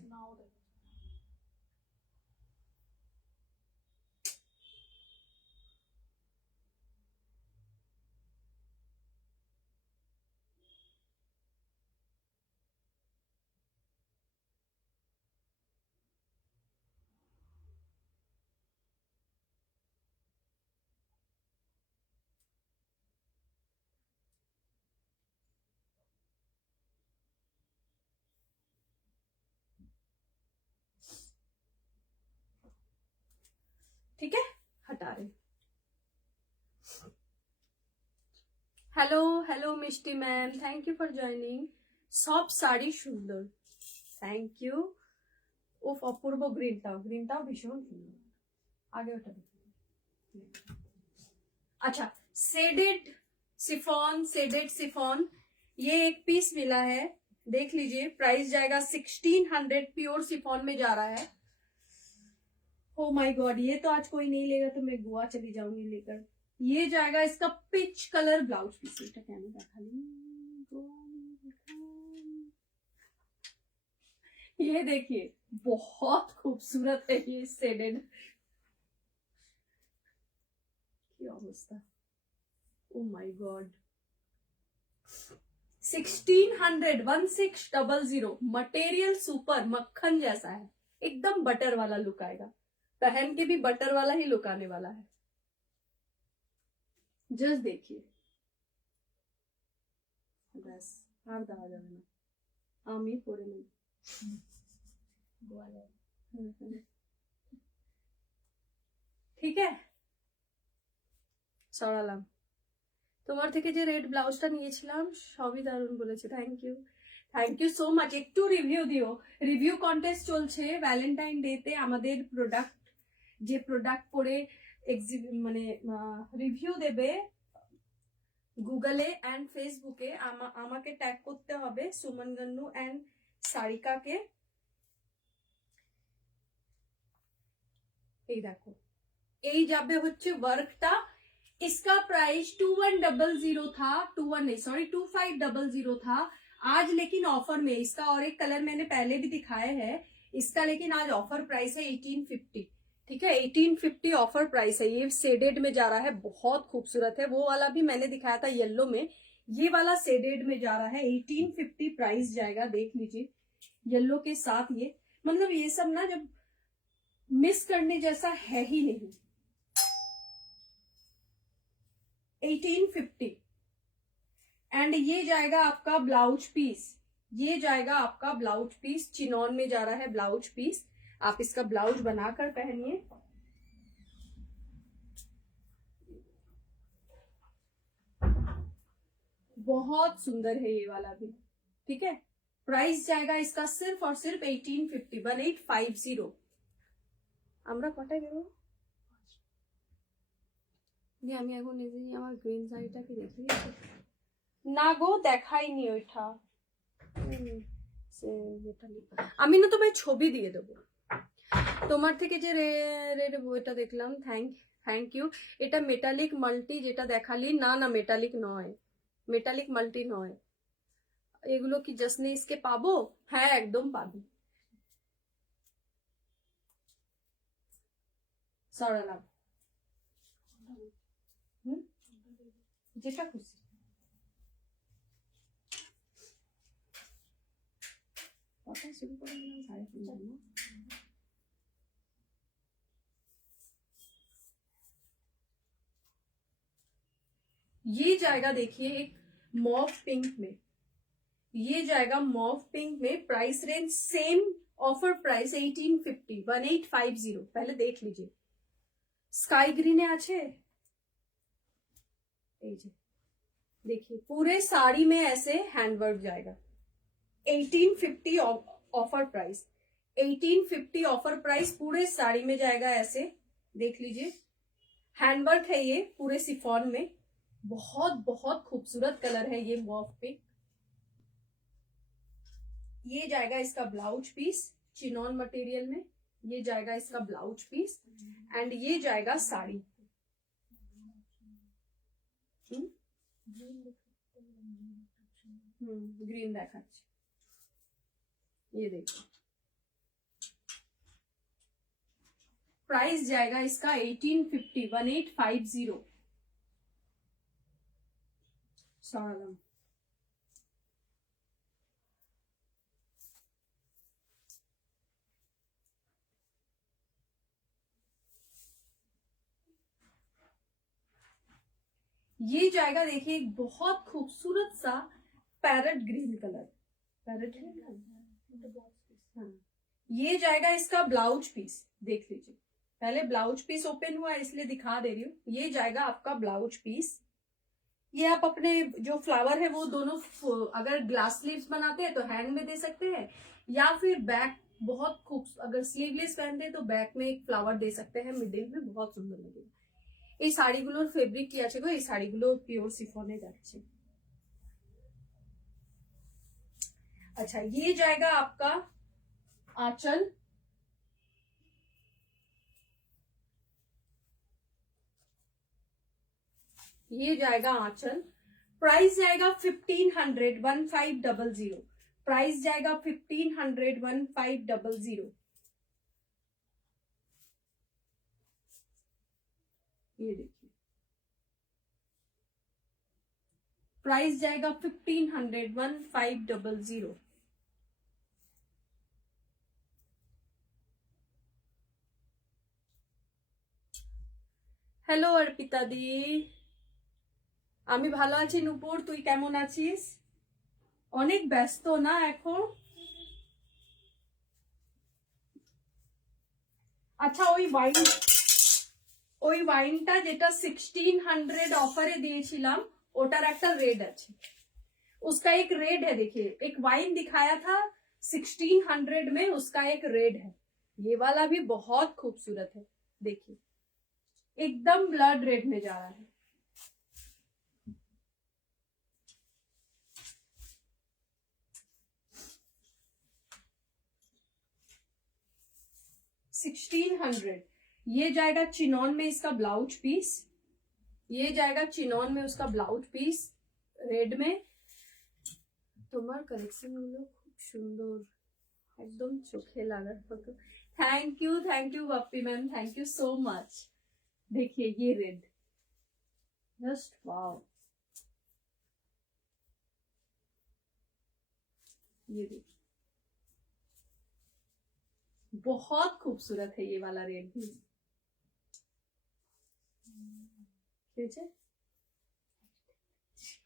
ठीक है, हटा रहे। Hello hello Mishti ma'am, thank you for joining. সব শাড়ি সুন্দর, থ্যাংক ইউ। ও অপূর্ব, গ্রিনটাও ভীষণ সুন্দর। आगे उठा दो। अच्छा, सेडेड सिफॉन ये एक पीस मिला है, देख लीजिए। प्राइस जाएगा 1600, प्योर सिफॉन में जा रहा है। ओ माय गॉड, ये तो आज कोई नहीं लेगा तो मैं गोवा चली जाऊंगी लेकर। ये जाएगा इसका पिच कलर ब्लाउज पीस। এটা কেন দেখালি? ये देखिए, बहुत खूबसूरत है ये सेडेड। की अवस्था, oh my God. 1600, 1600। Material super, मक्खन जैसा है, एकदम बटर वाला लुक आएगा। पहन के भी बटर वाला ही लुक आने वाला है। जस्ट देखिए, बस আর দেওয়া যাবে না, আমি পরে নেব। ঠিক আছে, সরালাম। তোমার থেকে যে রেড ব্লাউজটা নিয়েছিলাম সবই দারুণ বলেছে, থ্যাংক ইউ সো মাচ। একটু রিভিউ দিও, রিভিউ কন্টেস্ট চলছে ভ্যালেন্টাইন ডেতে। আমাদের প্রোডাক্ট, যে প্রোডাক্ট পরে মানে রিভিউ দেবে গুগলে এন্ড ফেসবুকে, আমাকে ট্যাগ করতে হবে, সুমন গন্নু এন্ড সারিকাকে। এই দেখো, এই যাবে হচ্ছে ওয়ার্কটা। इसका प्राइस 2100 था, 2500 था आज, लेकिन ऑफर में इसका और एक कलर मैंने पहले भी दिखाया है इसका, लेकिन आज ऑफर प्राइस है 1850। ठीक है, 1850 ऑफर प्राइस है। ये शेडेड में जा रहा है, बहुत खूबसूरत है। वो वाला भी मैंने दिखाया था येलो में, ये वाला शेडेड में जा रहा है। 1850 प्राइस जाएगा, देख लीजिए येलो के साथ। ये मतलब ये सब ना जब मिस करने जैसा है ही नहीं। 1850। एंड ये जाएगा आपका ब्लाउज पीस, ये जाएगा आपका ब्लाउज पीस, चिनॉन में जा रहा है ब्लाउज पीस। आप इसका ब्लाउज बनाकर पहनिए। बहुत सुंदर है ये वाला भी। ठीक है, प्राइस जाएगा इसका सिर्फ और सिर्फ 1850, 1850। আমরা কটায় বেরো? আমি এখন নিজেই আমার গ্রিন শাড়িটা কি দেখি না গো, দেখাইনি ওইটা। আমি না তোমায় ছবি দিয়ে দেবো। তোমার থেকে যে রেড বইটা দেখলাম, থ্যাংক ইউ। এটা মেটালিক মাল্টি যেটা দেখালি, না না মেটালিক নয়, মেটালিক মাল্টি নয়। এগুলো কি জাস্ট ইসকে পাবো? হ্যাঁ একদম পাবি। সরালাম, যেটা খুশি। शुरू कर 3:30। ये जाएगा देखिए एक मॉव पिंक में, ये जाएगा मॉव पिंक में। Price range same, offer price 1850, 1850। पहले देख लीजिए। स्काई ग्रीन है अच्छे, देखिए पूरे साड़ी में ऐसे हैंडवर्क जाएगा। 1850 ऑफर प्राइस, 1850 ऑफर प्राइस, पूरे साड़ी में जाएगा ऐसे। देख लीजिए, हैंडवर्क है ये पूरे सिफॉन में। बहुत बहुत खूबसूरत कलर है ये मॉव पिंक। ये जाएगा इसका ब्लाउज पीस, चिनॉन मटेरियल में। ये जाएगा इसका ब्लाउज पीस एंड ये जाएगा साड़ी। ग्रीन देखा, ये देखो। प्राइस जाएगा इसका 1850, 1850। सॉरी, ये जाएगा देखिए एक बहुत खूबसूरत सा parrot green colour, parrot green. हाँ, ये जाएगा इसका ब्लाउज पीस, देख लीजिए। पहले ब्लाउज पीस ओपन हुआ इसलिए दिखा दे रही हूँ। ये जाएगा आपका ब्लाउज पीस। ये आप अपने जो फ्लावर है वो दोनों, अगर ग्लास स्लीव्स बनाते हैं तो हैंड में दे सकते हैं, या फिर बैक, बहुत खूब, अगर स्लीवलेस पहनते हैं तो बैक में एक फ्लावर दे सकते हैं मिडिल में, बहुत सुंदर लगेगा। এই শাড়িগুলোর ফেব্রিক কি আছে গো? এই শাড়িগুলো পিওর সিফনে যাচ্ছে। अच्छा, ये जाएगा आपका आंचल। ये जाएगा आंचल। प्राइस जाएगा 1500, 1500। प्राइस जाएगा 1500, 1500। ये देखिए, प्राइस जाएगा 1500, 1500। হ্যালো অর্পিতা দি, আমি ভালো আছি। নুপুর, তুই কেমন আছিস? অনেক ব্যস্ত না এখন? আচ্ছা, ওই ওয়াইনটা যেটা 1600 অফারে দিয়েছিলাম, ওটার একটা রেড আছে। उसका एक रेड है, देखिए एक वाइन दिखाया था 1600 में, उसका एक रेड है। ये वाला भी बहुत खूबसूरत है, देखिए एकदम ब्लड रेड में जा रहा है। $1600। ये जाएगा चिनॉन में इसका ब्लाउज पीस। ये जाएगा चिनॉन में उसका ब्लाउज पीस रेड में। তোমার কালেকশন গুলো খুব সুন্দর, একদম চোখে লাগার মতো। Thank you Bappi ma'am, thank you so much. देखिए ये रेड, जस्ट वाओ। ये देखिए, बहुत खूबसूरत है ये वाला रेड भी। ठीक है,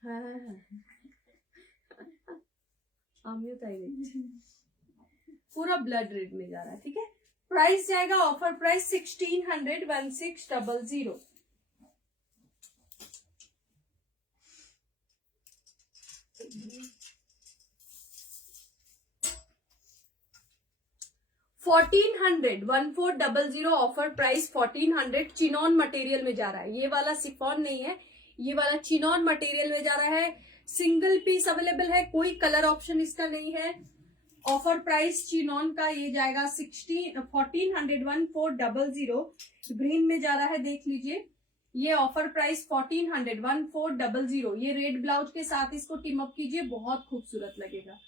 हाँ आमियो ताई देखिए, पूरा ब्लड रेड में जा रहा है। ठीक है, प्राइस जाएगा offer price 1600, 1600। $1400, 1400 offer price 1400। Chinon material में जा रहा है, ये वाला सिफॉन नहीं है, ये वाला चिनॉन मटेरियल में जा रहा है। सिंगल पीस अवेलेबल है, कोई कलर ऑप्शन इसका नहीं है। ऑफर प्राइस चिनॉन का ये जाएगा 1400, 1400। ग्रीन में जा रहा है, देख लीजिए। ये ऑफर प्राइस 1400, 1400। ये रेड ब्लाउज के साथ इसको टीम अप कीजिए, बहुत खूबसूरत लगेगा।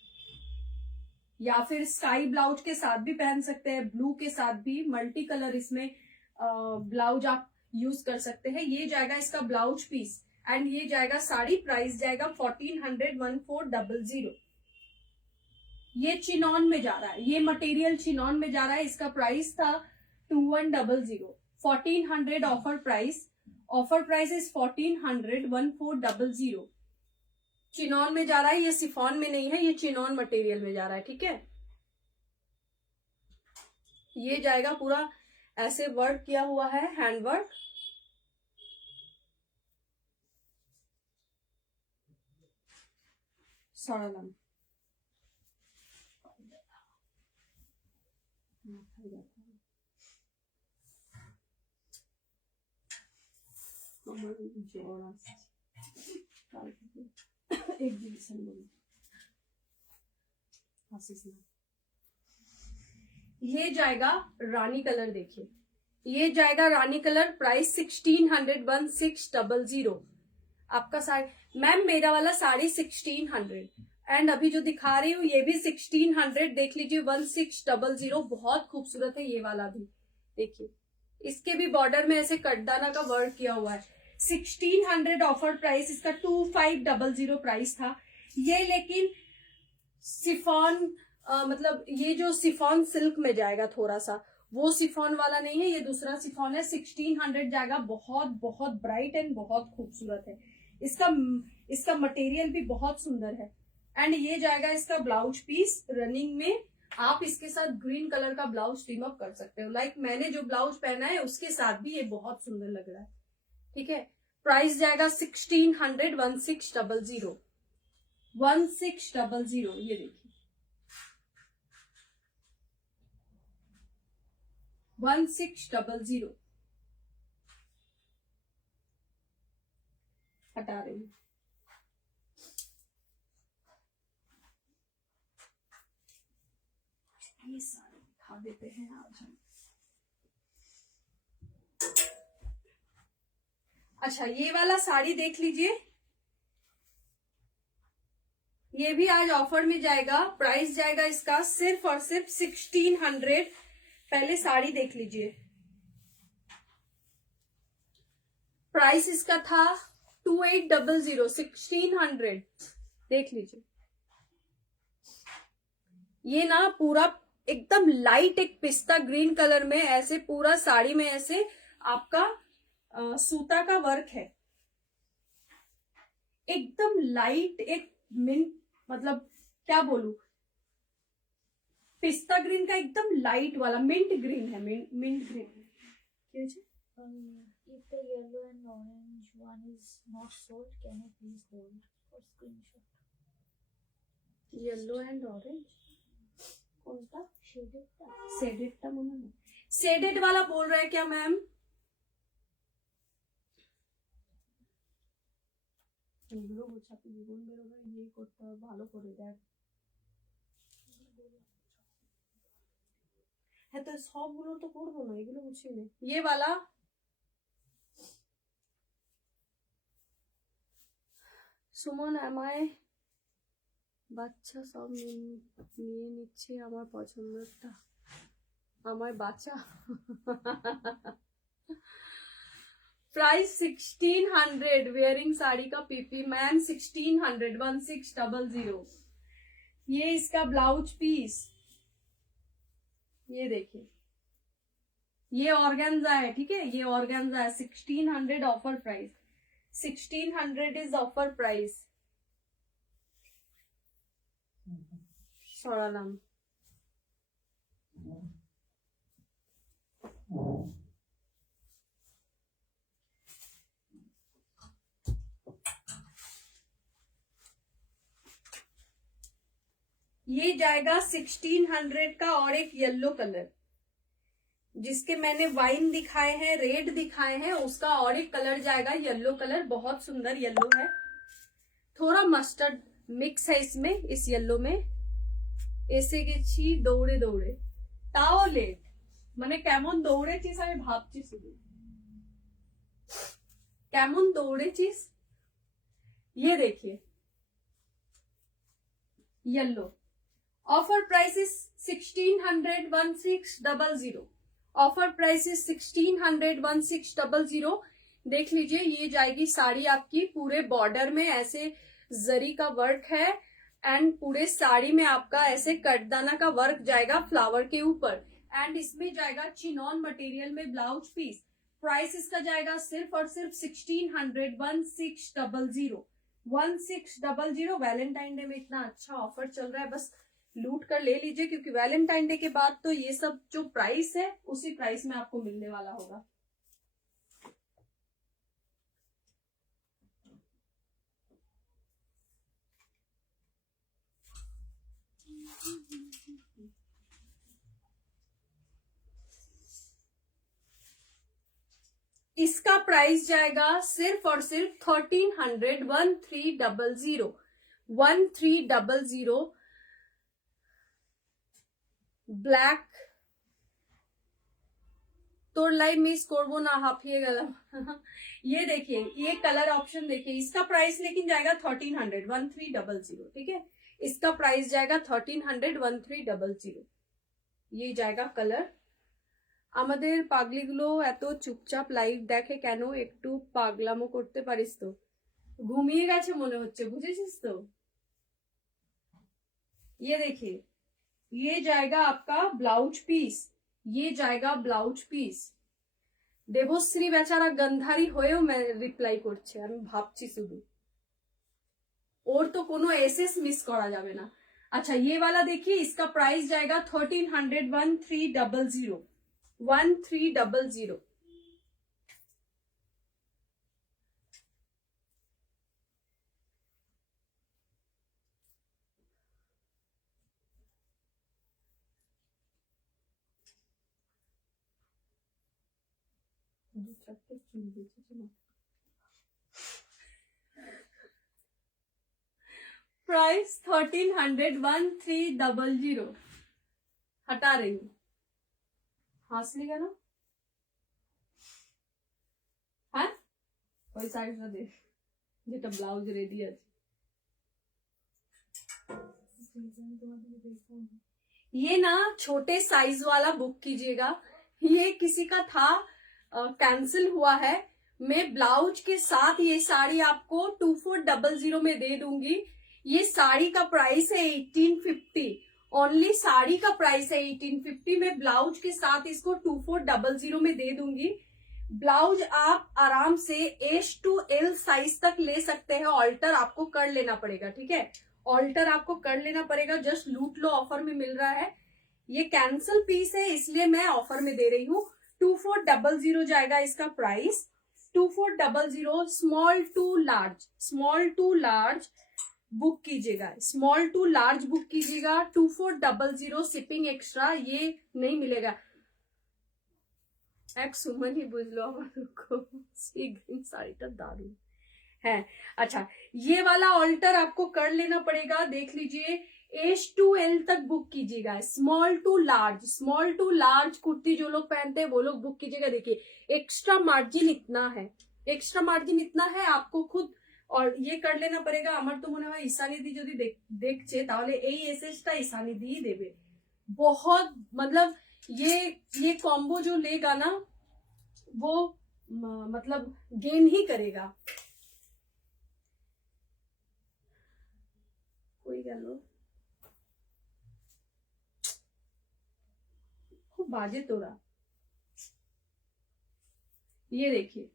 या फिर स्काई ब्लाउज के साथ भी पहन सकते हैं, ब्लू के साथ भी, मल्टी कलर इसमें ब्लाउज आप यूज कर सकते हैं। ये जाएगा इसका ब्लाउज पीस एंड ये जाएगा साड़ी। प्राइस जाएगा 1400, 1400। ये चिनॉन में जा रहा है, ये मटेरियल चिनॉन में जा रहा है। इसका प्राइस था 2100, 1400 offer price. Offer price is 1400, 1400। Chinon में जा रहा है, ये सिफॉन में नहीं है, ये चिनॉन मटेरियल में जा रहा है। ठीक है, ये जाएगा पूरा ऐसे वर्क किया हुआ है, हैंड वर्क। सड़ालाम एग्जीबिशन बोलो। ये जाएगा रानी कलर, देखिए ये जाएगा रानी कलर। प्राइस 1600, 1600। आपका साड़ी मैम, मेरा वाला साड़ी 1600 एंड अभी जो दिखा रही हूँ ये भी 1600। देख लीजिए 1600, बहुत खूबसूरत है ये वाला भी। देखिए इसके भी बॉर्डर में ऐसे कटदाना का वर्क किया हुआ है। 1600 ऑफर प्राइस, इसका 2500 प्राइस था ये। लेकिन सिफॉन मतलब ये जो सिफॉन सिल्क में जाएगा थोड़ा सा, वो सिफॉन वाला नहीं है, ये दूसरा सिफॉन है। 1600 जाएगा, बहुत बहुत ब्राइट एंड बहुत खूबसूरत है। इसका मटेरियल भी बहुत सुंदर है। एंड ये जाएगा इसका ब्लाउज पीस रनिंग में। आप इसके साथ ग्रीन कलर का ब्लाउज टीम अप कर सकते हो। लाइक मैंने जो ब्लाउज पहना है उसके साथ भी ये बहुत सुंदर लग रहा है। ठीक है, प्राइस जाएगा 1600, 1600, 1600। ये देखिए 1600 हटा रही हूँ। ये सारे दिखा देते हैं आज हम। अच्छा, ये वाला साड़ी देख लीजिए, ये भी आज ऑफर में जाएगा। प्राइस जाएगा इसका सिर्फ और सिर्फ 1600। पहले साड़ी देख लीजिए, प्राइस इसका था 2800, 1600। देख लीजिए, ये ना पूरा एकदम लाइट एक पिस्ता ग्रीन कलर में ऐसे पूरा साड़ी में ऐसे आपका सूता का वर्क है, एकदम लाइट एक मिंट, मतलब क्या बोलूं, पिस्ता ग्रीन का एकदम लाइट वाला मिंट ग्रीन है, mint green. If the yellow and orange one is not sold, can you please hold for screenshot? Yellow and orange कौन सा? Shaded. शेडेड टा মনে হয়, शेडेड वाला बोल रहे हैं क्या मैम? এগুলো গোছাতে জীবন বেরোবে, ইয়ে করতে হবে ভালো করে দেখ। হ্যাঁ তো সবগুলো তো করবো না, এগুলো গুছিয়ে নে। ये वाला সুমন আমায় বাচ্চা সব নিয়ে নিচ্ছে আমার পছন্দেরটা, আমার বাচ্চা। प्राइस 1600, वेयरिंग साड़ी का पीपी मैम 1600, 1600। ये इसका ब्लाउज पीस, ये देखिए, ये ऑर्गेन्जा है। ठीक है, ये ऑर्गेन्जा है। 1600 offer price, 1600 is offer price. सरालाम ये जाएगा 1600 का, और एक येलो कलर जिसके मैंने वाइन दिखाए हैं, रेड दिखाए हैं, उसका और एक कलर जाएगा येलो कलर। बहुत सुंदर येलो है, थोड़ा मस्टर्ड मिक्स है इसमें, इस येलो में। এসে গেছি দৌড়ে দৌড়ে, তাও লেট, মানে কেমন দৌড়েছিস আমি ভাবছি শুধু, কেমন দৌড়েছিস। ये देखिए yellow, offer price is 1600, 1600। Offer price is 1600, 1600। देख लीजिए, ये जाएगी साड़ी आपकी पूरे बॉर्डर में ऐसे जरी का वर्क है, एंड पूरे साड़ी में आपका ऐसे कटदाना का वर्क जाएगा फ्लावर के ऊपर, एंड इसमें जाएगा चिनॉन मटेरियल में ब्लाउज पीस। प्राइस इसका जाएगा सिर्फ और सिर्फ 1600, 1600, 1600। वैलेंटाइन डे में इतना अच्छा ऑफर चल रहा है, बस लूट कर ले लीजिए, क्योंकि वैलेंटाइन डे के बाद तो ये सब जो प्राइस है उसी प्राइस में आपको मिलने वाला होगा। इसका प्राइस जाएगा सिर्फ और सिर्फ 1300, 1300, 1300। ব্ল্যাক, তোর लाइव मिस করবো না, হাঁপিয়ে গেলাম। ये देखिए, ये कलर ऑप्शन देखिए, इसका प्राइस लेकिन जाएगा 1300, 1300। ठीक है, इसका प्राइस जाएगा 1300, 1300। ये जाएगा कलर। আমাদের পাগলিগুলো এত চুপচাপ লাইভ দেখে কেন? একটু পাগলামো করতে পারিস তো? ঘুমিয়ে গেছে মনে হচ্ছে, বুঝেছিস তো? ये देखिए, ये जाएगा आपका ब्लाउज पीस, ये जाएगा ब्लाउज पीस। দেবশ্রী বেচারা গন্ধারি হয়েও রিপ্লাই করছে, আমি ভাবছি শুধু ওর তো কোনো এসএস মিস করা যাবে না। अच्छा ये वाला देखिए, इसका प्राइस जाएगा 1300, 1300, 1300। प्राइस 1300, 1300 हटा रही हूँ। হাসলিগা না? হ্যাঁ ওই সাইজটা দে যেটা ব্লাউজ রেডি আছে। ये ना छोटे साइज वाला बुक कीजिएगा, ये किसी का था कैंसिल हुआ है। मैं ब्लाउज के साथ ये साड़ी आपको 2400 में दे दूंगी। ये साड़ी का प्राइस है 1850, ओनली साड़ी का प्राइस है 1850। में ब्लाउज के साथ इसको 2400 में दे दूंगी। ब्लाउज आप आराम से H to L साइज तक ले सकते हैं, ऑल्टर आपको कर लेना पड़ेगा, ठीक है, ऑल्टर आपको कर लेना पड़ेगा। जस्ट लूट लो, ऑफर में मिल रहा है। ये कैंसल पीस है इसलिए मैं ऑफर में दे रही हूँ। 2400 जाएगा इसका price, 2400। Small to large, small to large book कीजिएगा, स्मॉल टू लार्ज बुक कीजिएगा। 2400 शिपिंग एक्स्ट्रा, ये नहीं मिलेगा। এক সুমনই বুঝলো আমার সেই গ্রিন শাড়িটা দারুণ है। अच्छा ये वाला ऑल्टर आपको कर लेना पड़ेगा, देख लीजिए। H to L तक बुक कीजिएगा, small to large, small to large kurti जो लोग पहनते हैं वो लोग बुक कीजिएगा। देखिए एक्स्ट्रा मार्जिन इतना है, एक्स्ट्रा मार्जिन इतना है, आपको खुद और ये कर लेना पड़ेगा। আমার তো মনে হয় ঈশানিদি যদি দেখছে তাহলে এই এসএসটা ঈশানিদি দেবে। बहुत मतलब ये कॉम्बो जो लेगा ना वो मतलब गेन ही करेगा। कोई गल खूब बाजे तोरा। ये देखिए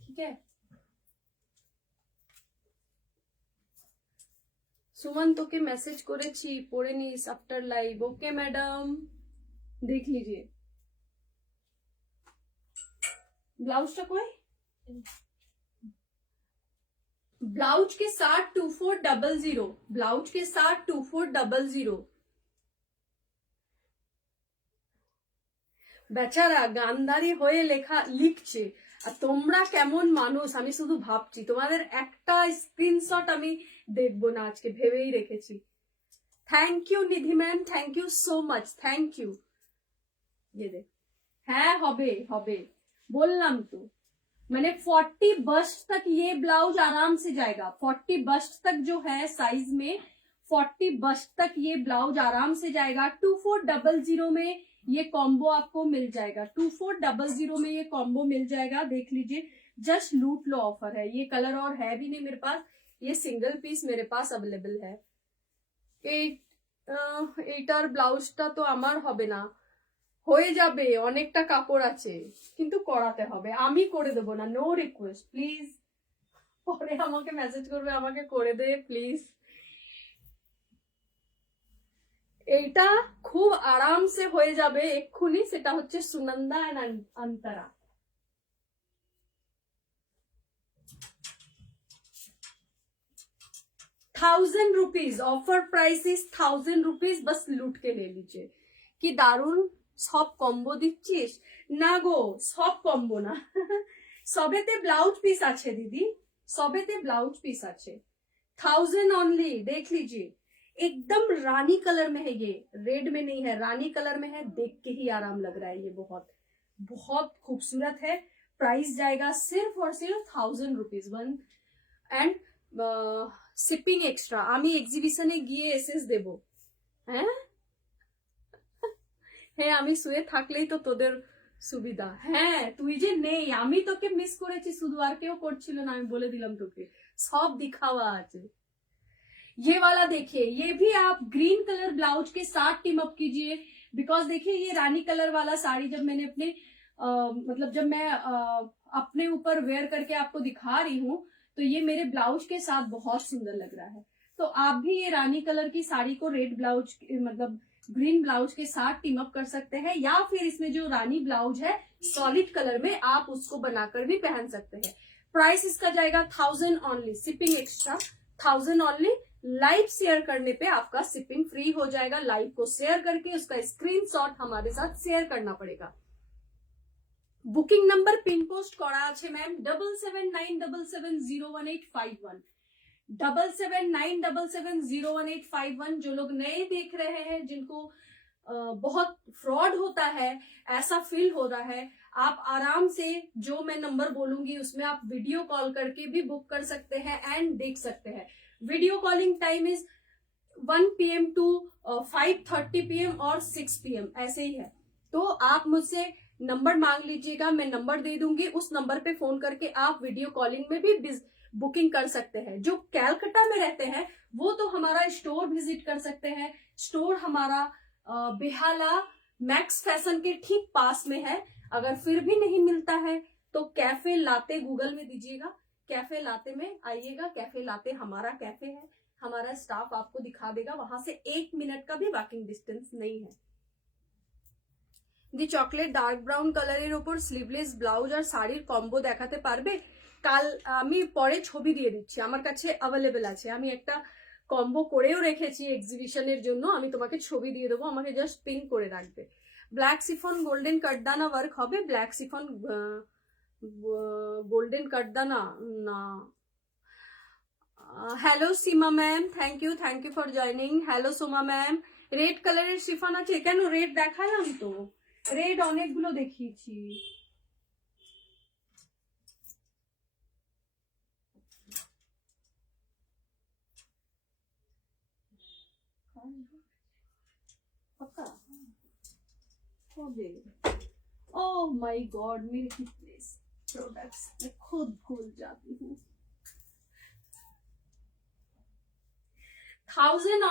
ठीक है। সুমন তোকে মেসেজ করেছি, পড়ে নিস আফটার লাইভ। ওকে मैडम, देख लीजिए। ब्लाउज का कोई ब्लाउज के साथ 2400, ब्लाउज के साथ 2400। বেচারা গান্ধারী হয়ে লেখা লিখছে, আর তোমরা কেমন মানুষ আমি শুধু ভাবছি। তোমাদের একটা স্ক্রিনশট আমি দেখবো না আজকে, ভেবেই রেখেছি। Thank you Nidhi ma'am, thank you so much, thank you. ये देख, হ্যাঁ হবে হবে बोलना तो। मैंने 40 बस्ट तक ये ब्लाउज आराम से जाएगा। 40 बस्ट तक जो है साइज में, 40 बस्ट तक ये ब्लाउज आराम से जाएगा। 2400 में ये कॉम्बो आपको मिल जाएगा, 2400 में ये कॉम्बो मिल जाएगा। देख लीजिए, जस्ट लूट लो ऑफर है। ये कलर और है भी नहीं मेरे पास, ये सिंगल पीस मेरे पास अवेलेबल है। এইটার ব্লাউজটা তো আমার হবে না, হয়ে যাবে, অনেকটা কাপড় আছে, কিন্তু করাতে হবে। আমি করে দেবো না, নো রিকোয়েস্ট প্লিজ। পরে আমাকে মেসেজ করবে আমাকে করে দে প্লিজ। এইটা খুব আরাম সে হয়ে যাবে এক্ষুনি, সেটা হচ্ছে Sunanda and Antara. ₹1000 offer price is ₹1000, बस लूट के ले लीजिए। কি দারুন সব কম্বো দিচ্ছিস না গো, সব কম্বো না। সবেতে ব্লাউজ পিস আছে দিদি, সবেতে ব্লাউজ পিস আছে। 1000 ओनली, देख लीजिए। एकदम रानी कलर में है, ये रेड में नहीं है, रानी कलर में है। देख के ही आराम लग रहा है, ये बहुत बहुत खूबसूरत है। प्राइस जाएगा सिर्फ और सिर्फ ₹1000 एंड শিপিং এক্সট্রা। আমি এক্সিবিশনে গিয়ে এসএস দেব। হ্যাঁ হ্যাঁ, আমি শুয়ে থাকলেই তো তোদের সুবিধা। হ্যাঁ তুই যে নেই, আমি তোকে মিস করেছি শুধু, আর কেউ করছিল না। আমি বলে দিলাম তোকে, সব दिखावा আছে। ये वाला देखिए, ये भी आप ग्रीन कलर ब्लाउज के साथ टीम अप कीजिए। बिकॉज देखिए ये रानी कलर वाला साड़ी जब मैंने अपने मतलब जब मैं अपने ऊपर वेयर करके आपको दिखा रही हूँ तो ये मेरे ब्लाउज के साथ बहुत सुंदर लग रहा है। तो आप भी ये रानी कलर की साड़ी को रेड ब्लाउज मतलब ग्रीन ब्लाउज के साथ टीम अप कर सकते हैं, या फिर इसमें जो रानी ब्लाउज है सॉलिड कलर में आप उसको बनाकर भी पहन सकते हैं। प्राइस इसका जाएगा 1000 only, shipping extra 1000 only. Live share करने पे आपका शिपिंग फ्री हो जाएगा। लाइव को शेयर करके उसका स्क्रीनशॉट हमारे साथ शेयर करना पड़ेगा। बुकिंग नंबर पिन पोस्ट करा আছে मैम 7797701851 7797701851। जो लोग नए देख रहे हैं, जिनको बहुत फ्रॉड होता है ऐसा फील हो रहा है, आप आराम से जो मैं नंबर बोलूंगी उसमें आप वीडियो कॉल करके भी बुक कर सकते हैं एंड देख सकते हैं। Video calling time is 1 PM to 5:30 PM और 6 PM ऐसे ही है। तो आप मुझसे नंबर मांग लीजिएगा, मैं नंबर दे दूंगी, उस नंबर पे फोन करके आप वीडियो कॉलिंग में भी बुकिंग कर सकते हैं। जो कैलकाटा में रहते हैं वो तो हमारा स्टोर विजिट कर सकते हैं। स्टोर हमारा बेहाला मैक्स फैशन के ठीक पास में है। अगर फिर भी नहीं मिलता है तो कैफे लाते गूगल में दीजिएगा, कैफे लाते में आइएगा। कैफे लाते हमारा कैफे है, हमारा स्टाफ आपको दिखा देगा। वहां से 1 मिनट का भी वॉकिंग डिस्टेंस नहीं है। দি চকলেট ডার্ক ব্রাউন কালারের উপর স্লিভলেস ব্লাউজ আর শাড়ির কম্বো দেখাতে পারবে? কাল আমি পরে ছবি দিয়ে দিচ্ছি, আমার কাছে অ্যাভেলেবেল আছে। আমি একটা কম্বো করেও রেখেছি এক্সিবিশনের জন্য, আমি তোমাকে ছবি দিয়ে দেবো, আমাকে জাস্ট পিন করে রাখবে। ব্ল্যাক সিফন গোল্ডেন কাটদানা ওয়ার্ক হবে? ব্ল্যাক সিফন গোল্ডেন কাটদানা না। Hello Seema ma'am, thank you for joining. Hello Soma ma'am, red কালারের শিফন আছে? কেন, রেড দেখালাম তো, রেড অনেকগুলো দেখিয়েছি। ओह माय गॉड, मेरे कितने प्रोडक्ट्स मैं खुद भूल जाती हूँ। 1000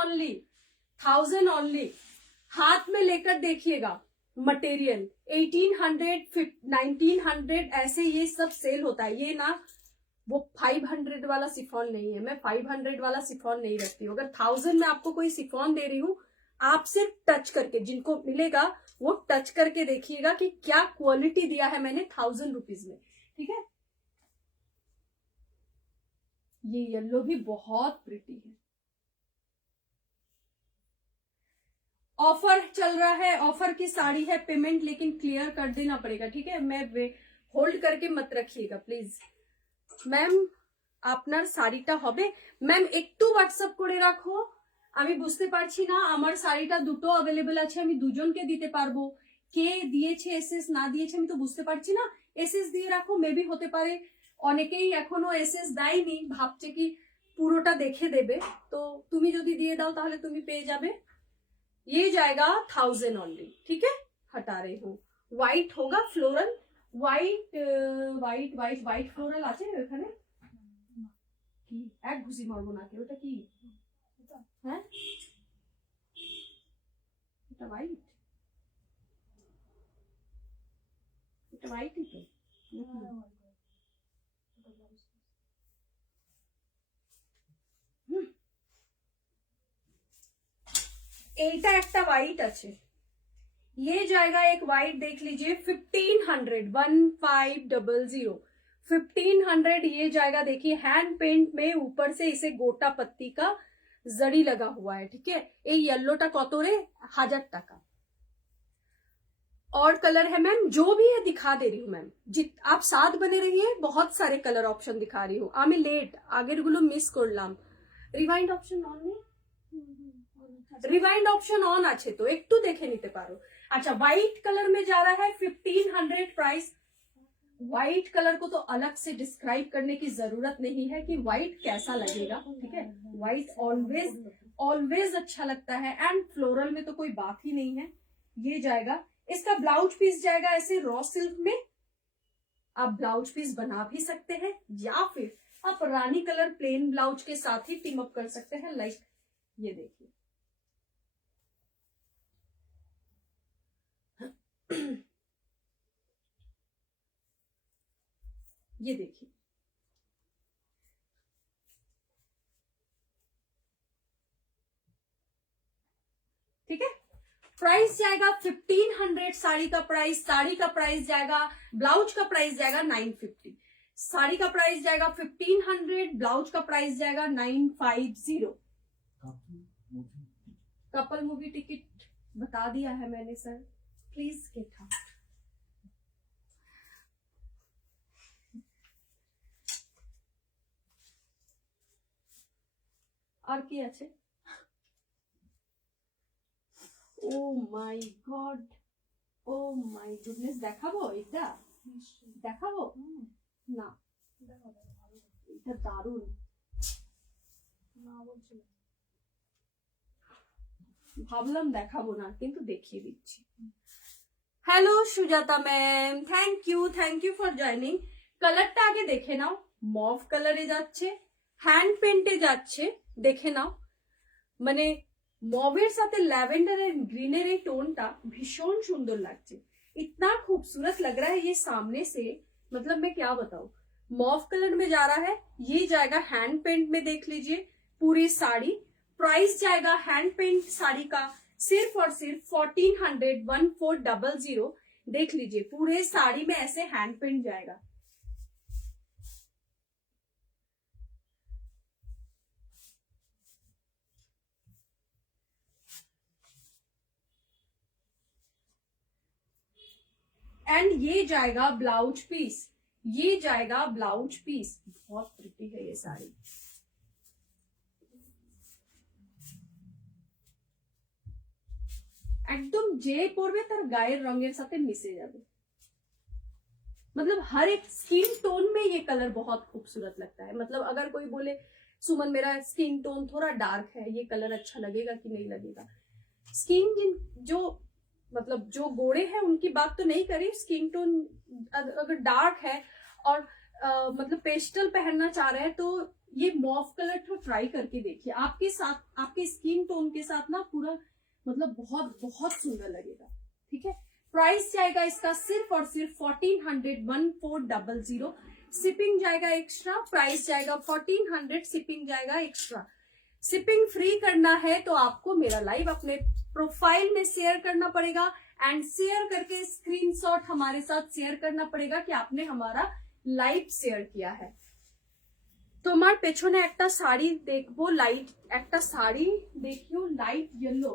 ओनली। हाथ में लेकर देखिएगा। मटेरियल 1800 1900 ऐसे ये सब सेल होता है। ये ना वो 500 वाला सिफॉन नहीं है, मैं 500 वाला सिफॉन नहीं रखती हूँ। अगर 1000 में आपको कोई सिफॉन दे रही हूँ, आप सिर्फ टच करके, जिनको मिलेगा वो टच करके देखिएगा कि क्या क्वालिटी दिया है मैंने 1000 रुपीज में। ठीक है, ये येलो भी बहुत प्रिटी है। ऑफर चल रहा है, ऑफर की साड़ी है, पेमेंट लेकिन क्लियर कर देना पड़ेगा। ठीक है, मैं होल्ड करके मत रखिएगा प्लीज। मैम আপনার শাড়িটা হবে? ম্যাম একটু হোয়াটসঅ্যাপ করে রাখো, আমি বুঝতে পারছি না। আমার শাড়িটা দুটো অ্যাভেলেবেল আছে, আমি দুজনকে দিতে পারবো। কে দিয়েছে এসএস না দিয়েছে আমি তো বুঝতে পারছি না। এসএস দিয়ে রাখো, মেবি হতে পারে অনেকেই এখনো এসএস দেয়নি, ভাবছে কি পুরোটা দেখে দেবে। তো তুমি যদি দিয়ে দাও তাহলে তুমি পেয়ে যাবে। ये जाएगा 1000 ओनली। ठीक है, हटा रही हूँ। व्हाइट होगा फ्लोरल, व्हाइट फ्लोरल আছে এখানে কি এক ঘুষি মারবো নাকি? ওটা কি? হ্যাঁ, এটা হোয়াইট, এটা হোয়াইটই তো। এইটা একটা হোয়াইট আছে, ये जाएगा एक व्हाइट देख लीजिए 1500 1500 ये जाएगा। देखिए हैंड पेंट में ऊपर से इसे गोटा पत्ती का जड़ी लगा हुआ है। ठीक है, ये येलोटा कतो रे 1000 टाका। और कलर है मैम, जो भी है दिखा दे रही हूँ मैम, आप साथ बने रहिए, बहुत सारे कलर ऑप्शन दिखा रही हूँ। আমি লেট, আগের গুলো মিস করলাম। রিভাইন্ড অপশন অন নেই? রিভাইন্ড অপশন অন আছে তো একটু দেখে নিতে পারো। अच्छा, व्हाइट कलर में जा रहा है 1500 प्राइस। व्हाइट कलर को तो अलग से डिस्क्राइब करने की जरूरत नहीं है कि व्हाइट कैसा लगेगा। ठीक है, व्हाइट ऑलवेज अच्छा लगता है एंड फ्लोरल में तो कोई बात ही नहीं है। ये जाएगा, इसका ब्लाउज पीस जाएगा ऐसे रॉ सिल्क में। आप ब्लाउज पीस बना भी सकते हैं या फिर आप रानी कलर प्लेन ब्लाउज के साथ ही टीम अप कर सकते हैं। लाइक ये देखिए, ये देखिए, ठीक है। प्राइस जाएगा 1500 साड़ी का प्राइस। साड़ी का प्राइस जाएगा, ब्लाउज का प्राइस जाएगा 950। साड़ी का प्राइस जाएगा 1500, ब्लाउज का प्राइस जाएगा 950। कपल मूवी टिकट बता दिया है मैंने सर, प्लीज गेट आउट। আর কি আছে? ও মাই গড, ও মাই গুডনেস, দেখাবো এটা? দেখাবো না, এটা দারুণ। ভাবলাম দেখাবো না, কিন্তু দেখিয়ে দিচ্ছি। Hello Sujata ma'am, thank you for joining. কালারটা আগে দেখে নাও, মভ কালারে যাচ্ছে, হ্যান্ড পেন্টে যাচ্ছে, দেখে নাও। মানে মভের সাথে ল্যাভেন্ডার এন্ড গ্রিনের এই টোनটা भीषण सुंदर লাগছে। इतना खूबसूरत लग रहा है ये सामने से, मतलब मैं क्या बताऊं। मॉव कलर में जा रहा है, ये जाएगा हैंड पेंट में, देख लीजिए पूरी साड़ी। प्राइस जाएगा हैंड पेंट साड़ी का सिर्फ और सिर्फ 1400। देख लीजिए पूरे साड़ी में ऐसे हैंड पेंट जाएगा। एंड ये जाएगा ब्लाउज पीस, ये जाएगा ब्लाउज पीस। बहुत प्रिटी है ये साड़ी। একদম যে পরবে তার গায়ের রঙের সাথে মিশে যাবে। मतलब हर एक स्किन टोन में ये कलर बहुत खूबसूरत लगता है। मतलब अगर कोई बोले सुमन मेरा स्किन टोन थोड़ा डार्क है, ये कलर अच्छा लगेगा कि नहीं लगेगा। स्किन जो मतलब जो गोरे हैं उनकी बात तो नहीं करी, स्किन टोन अगर डार्क है और मतलब पेस्टल पहनना चाह रहे हैं तो ये मॉव कलर तो ट्राई करके देखिए, आपके साथ आपके स्किन टोन के साथ ना पूरा मतलब बहुत बहुत सुंदर लगेगा। ठीक है, प्राइस जाएगा इसका सिर्फ और सिर्फ 1400। शिपिंग जाएगा एक्स्ट्रा, प्राइस जाएगा 1400, शिपिंग जाएगा एक्स्ट्रा। शिपिंग फ्री करना है तो आपको मेरा लाइव अपने प्रोफाइल में शेयर करना पड़ेगा एंड शेयर करके स्क्रीनशॉट हमारे साथ शेयर करना पड़ेगा कि आपने हमारा लाइव शेयर किया है। তোমার পেছনে একটা শাড়ি দেখবো, লাইট একটা শাড়ি দেখিও, লাইট येलो,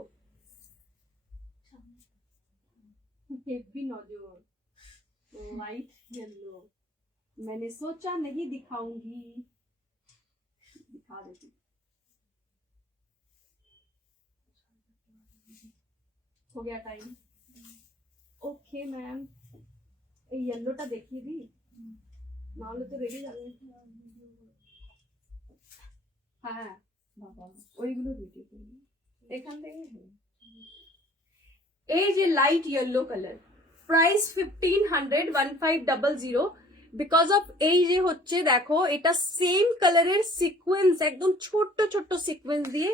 हेवी नजर, लाइट येलो। मैंने सोचा नहीं दिखाऊंगी, दिखा देती। हो गया टाइम? ओके मैम, येलोটা দেখিয়ে দিই, নাহলে তো রেগে যাবে। হ্যাঁ বাবা, ওইগুলো ভিডিও করবি এখান থেকে। এই যে light yellow colour, price 1500। Because of এই যে হচ্ছে দেখো, এটা সেম কালারের সিকোয়েন্স, একদম ছোট্ট ছোট্ট সিকোয়েন্স দিয়ে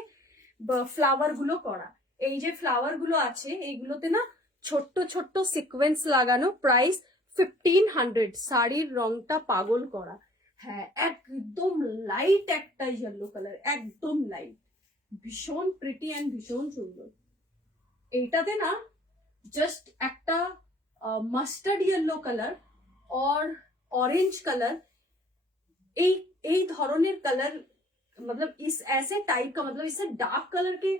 ফ্লাওয়ার গুলো করা। এই যে ফ্লাওয়ার গুলো আছে এইগুলোতে না ছোট্ট ছোট্ট সিকোয়েন্স লাগানো। প্রাইস 1500। শাড়ির রংটা পাগল করা। হ্যাঁ, একদম লাইট একটা येलो কালার, একদম লাইট, ভীষণ প্রিটি এন্ড ভীষণ সুন্দর। এইটাতে না জাস্ট একটা মাস্টার্ড येलो কালার और ऑरेंज कलर, এই ধরনের কালার, मतलब इस ऐसे टाइप का, मतलब इससे डार्क कलर के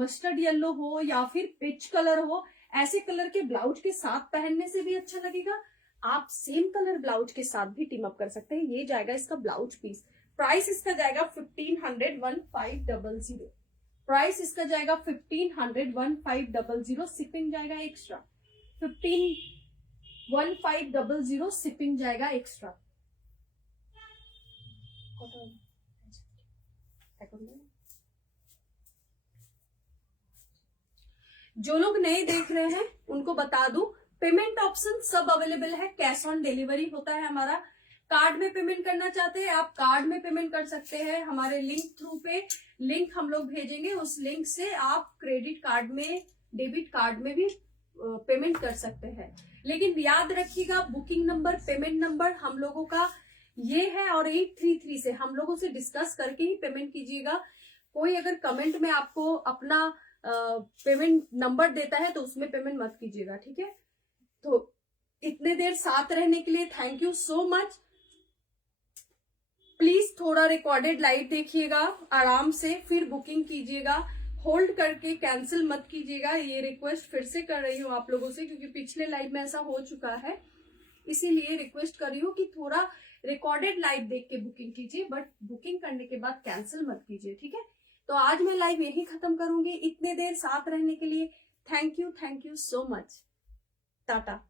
मस्टर्ड येलो हो या फिर पिच कलर हो, ऐसे कलर के ब्लाउज के साथ पहनने से भी अच्छा लगेगा। आप सेम कलर ब्लाउज के साथ भी टीम अप कर सकते हैं। ये जाएगा इसका ब्लाउज पीस। प्राइस इसका जाएगा 1500। प्राइस इसका जाएगा 1500। शिपिंग जाएगा एक्स्ट्रा 1500। शिपिंग जाएगा एक्स्ट्रा। जो लोग नए देख रहे हैं उनको बता दूं, पेमेंट ऑप्शन सब अवेलेबल है, कैश ऑन डिलीवरी होता है हमारा। कार्ड में पेमेंट करना चाहते हैं आप कार्ड में पेमेंट कर सकते हैं, हमारे लिंक थ्रू पे लिंक हम लोग भेजेंगे, उस लिंक से आप क्रेडिट कार्ड में डेबिट कार्ड में भी पेमेंट कर सकते हैं। लेकिन याद रखिएगा, बुकिंग नंबर, पेमेंट नंबर हम लोगों का ये है, और 833 से हम लोगों से डिस्कस करके ही पेमेंट कीजिएगा। कोई अगर कमेंट में आपको अपना पेमेंट नंबर देता है तो उसमें पेमेंट मत कीजिएगा, ठीक है। तो इतने देर साथ रहने के लिए thank you so much. Please थोड़ा रिकॉर्डेड लाइव देखिएगा आराम से, फिर बुकिंग कीजिएगा। होल्ड करके कैंसिल मत कीजिएगा, ये रिक्वेस्ट फिर से कर रही हूँ आप लोगों से, क्योंकि पिछले लाइव में ऐसा हो चुका है, इसीलिए रिक्वेस्ट कर रही हूँ कि थोड़ा रिकॉर्डेड लाइव देख के बुकिंग कीजिए, बट बुकिंग करने के बाद कैंसिल मत कीजिए, ठीक है। तो आज मैं लाइव यही खत्म करूंगी। इतने देर साथ रहने के लिए thank you so much. Tata.